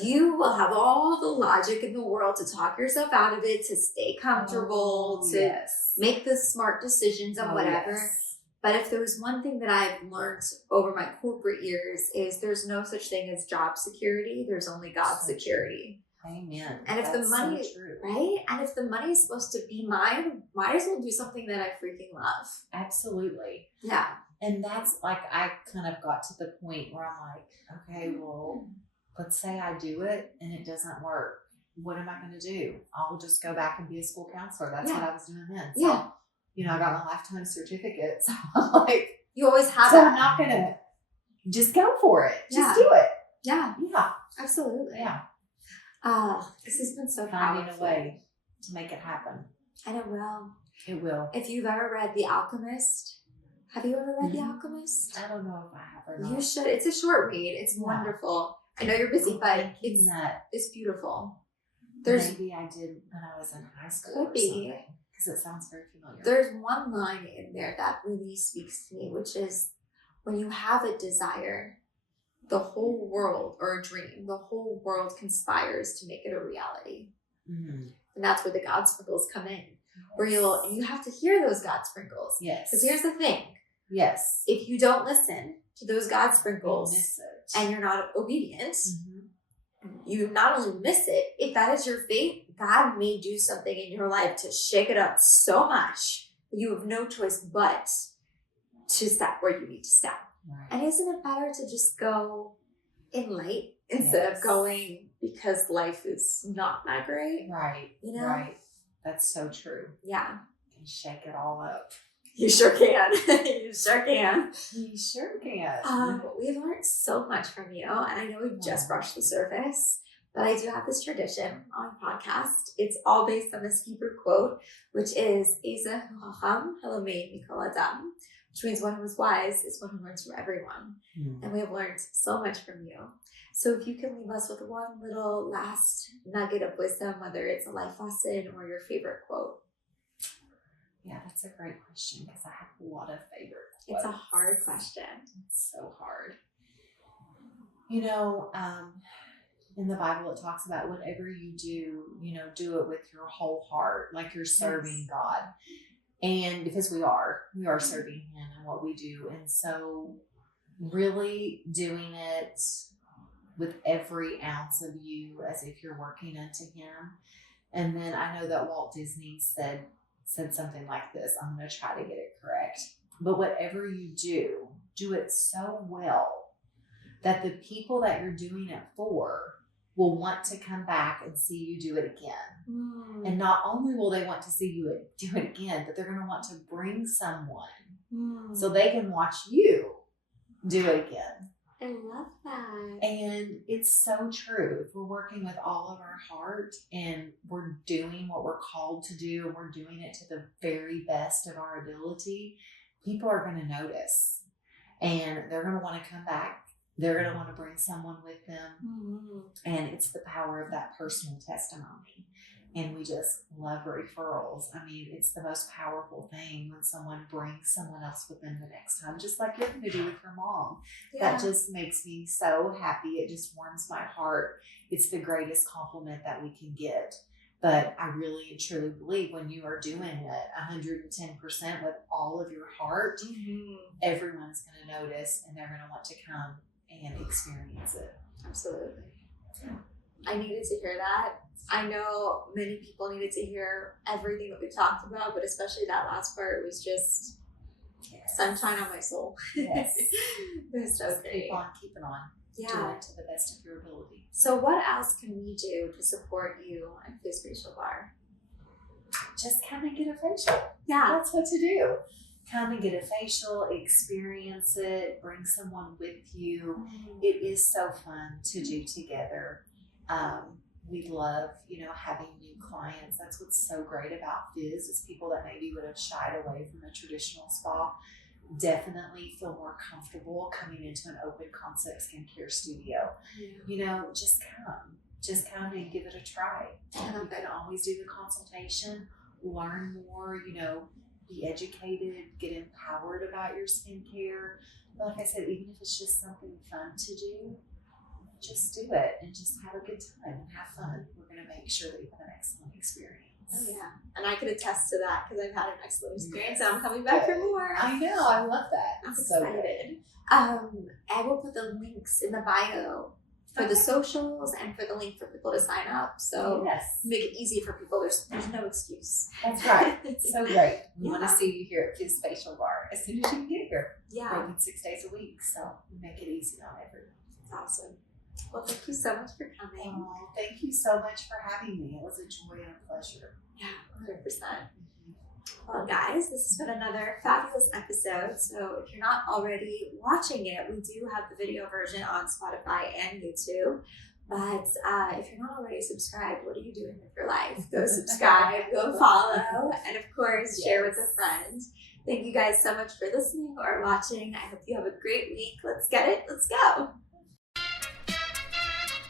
you will have all the logic in the world to talk yourself out of it, to stay comfortable, to make the smart decisions and whatever. Yes. But if there's one thing that I've learned over my corporate years, is there's no such thing as job security. There's only God security. Amen. And if the money, right? And if the money is supposed to be mine, might as well do something that I freaking love. Absolutely. Yeah. And that's like, I kind of got to the point where I'm like, okay, well, let's say I do it and it doesn't work. What am I going to do? I'll just go back and be a school counselor. That's what I was doing then. So, I got my lifetime certificate. So I'm like, you always have so that. I'm not going to just go for it. Just do it. Yeah. Yeah. Absolutely. Yeah. This has been so finding powerful. a way to make it happen. And it will. It will. If you've ever read The Alchemist, have you ever read The Alchemist? I don't know if I have or not. You should. It's a short read. It's wonderful. I know you're busy, but it's beautiful. Maybe I did when I was in high school. Could be. Because it sounds very familiar. There's one line in there that really speaks to me, which is, when you have a desire, the whole world, or a dream, the whole world conspires to make it a reality. Mm-hmm. And that's where the God sprinkles come in. Where you have to hear those God sprinkles. Yes. Because here's the thing. Yes. If you don't listen to those God sprinkles and you're not obedient, you not only miss it, if that is your fate, God may do something in your life to shake it up so much that you have no choice but to step where you need to step. Right. And isn't it better to just go in light instead of going because life is not that great? Right. Right. That's so true. Yeah. You can shake it all up. You sure can. You sure can. You sure can. We've learned so much from you, and I know we've just brushed the surface, but I do have this tradition on podcast. It's all based on this Hebrew quote, which is Eza hu hacham halamed mikol adam, which means one who is wise is one who learns from everyone. And we have learned so much from you. So if you can leave us with one little last nugget of wisdom, whether it's a life lesson or your favorite quote. Yeah, that's a great question, because I have a lot of favorite quotes. It's a hard question. It's so hard. In the Bible, it talks about whatever you do, do it with your whole heart, like you're serving God. And because we are serving Him in what we do. And so really doing it with every ounce of you as if you're working unto Him. And then I know that Walt Disney said something like this. I'm going to try to get it correct. But whatever you do it so well that the people that you're doing it for will want to come back and see you do it again. And not only will they want to see you do it again, but they're going to want to bring someone so they can watch you do it again. I love that. And it's so true. If we're working with all of our heart and we're doing what we're called to do and we're doing it to the very best of our ability, people are going to notice and they're going to want to come back. They're going to want to bring someone with them. Mm-hmm. And it's the power of that personal testimony. And we just love referrals. I mean, it's the most powerful thing when someone brings someone else with them the next time, just like you're going to do with your mom. Yeah. That just makes me so happy. It just warms my heart. It's the greatest compliment that we can get. But I really and truly believe when you are doing it 110% with all of your heart, everyone's going to notice and they're going to want to come and experience it. Absolutely. I needed to hear that. I know many people needed to hear everything that we talked about, but especially that last part was just sunshine on my soul. Yes. It was so Just great. keep on keeping on. Yeah. Doing it to the best of your ability. So what else can we do to support you at Fizz Facial Bar? Just come and get a facial. Yeah. That's what to do. Come and get a facial, experience it, bring someone with you. It is so fun to do together. We love, having new clients. That's what's so great about Fizz is people that maybe would have shied away from a traditional spa definitely feel more comfortable coming into an open concept skincare studio. Just come and give it a try. You can always do the consultation, learn more, be educated, get empowered about your skincare. But like I said, even if it's just something fun to do, just do it and just have a good time and have fun. We're going to make sure that you have an excellent experience. Oh, yeah. And I could attest to that because I've had an excellent experience and I'm coming back for more. I know. I love that. I'm So excited. I will put the links in the bio for the socials and for the link for people to sign up. So yes, make it easy for people. There's no excuse. that's right. It's so great. We want to Yeah. see you here at Fizz Facial Bar as soon as you can get here. Yeah. We're open 6 days a week, so we make it easy on everyone. It's awesome. Well, thank you so much for coming. Oh, thank you so much for having me. It was a joy and a pleasure. Yeah, 100%. Well, guys, this has been another fabulous episode. So if you're not already watching it, we do have the video version on Spotify and YouTube. But if you're not already subscribed, what are you doing with your life? Go subscribe, go follow, and of course, share with a friend. Thank you guys so much for listening or watching. I hope you have a great week. Let's get it. Let's go.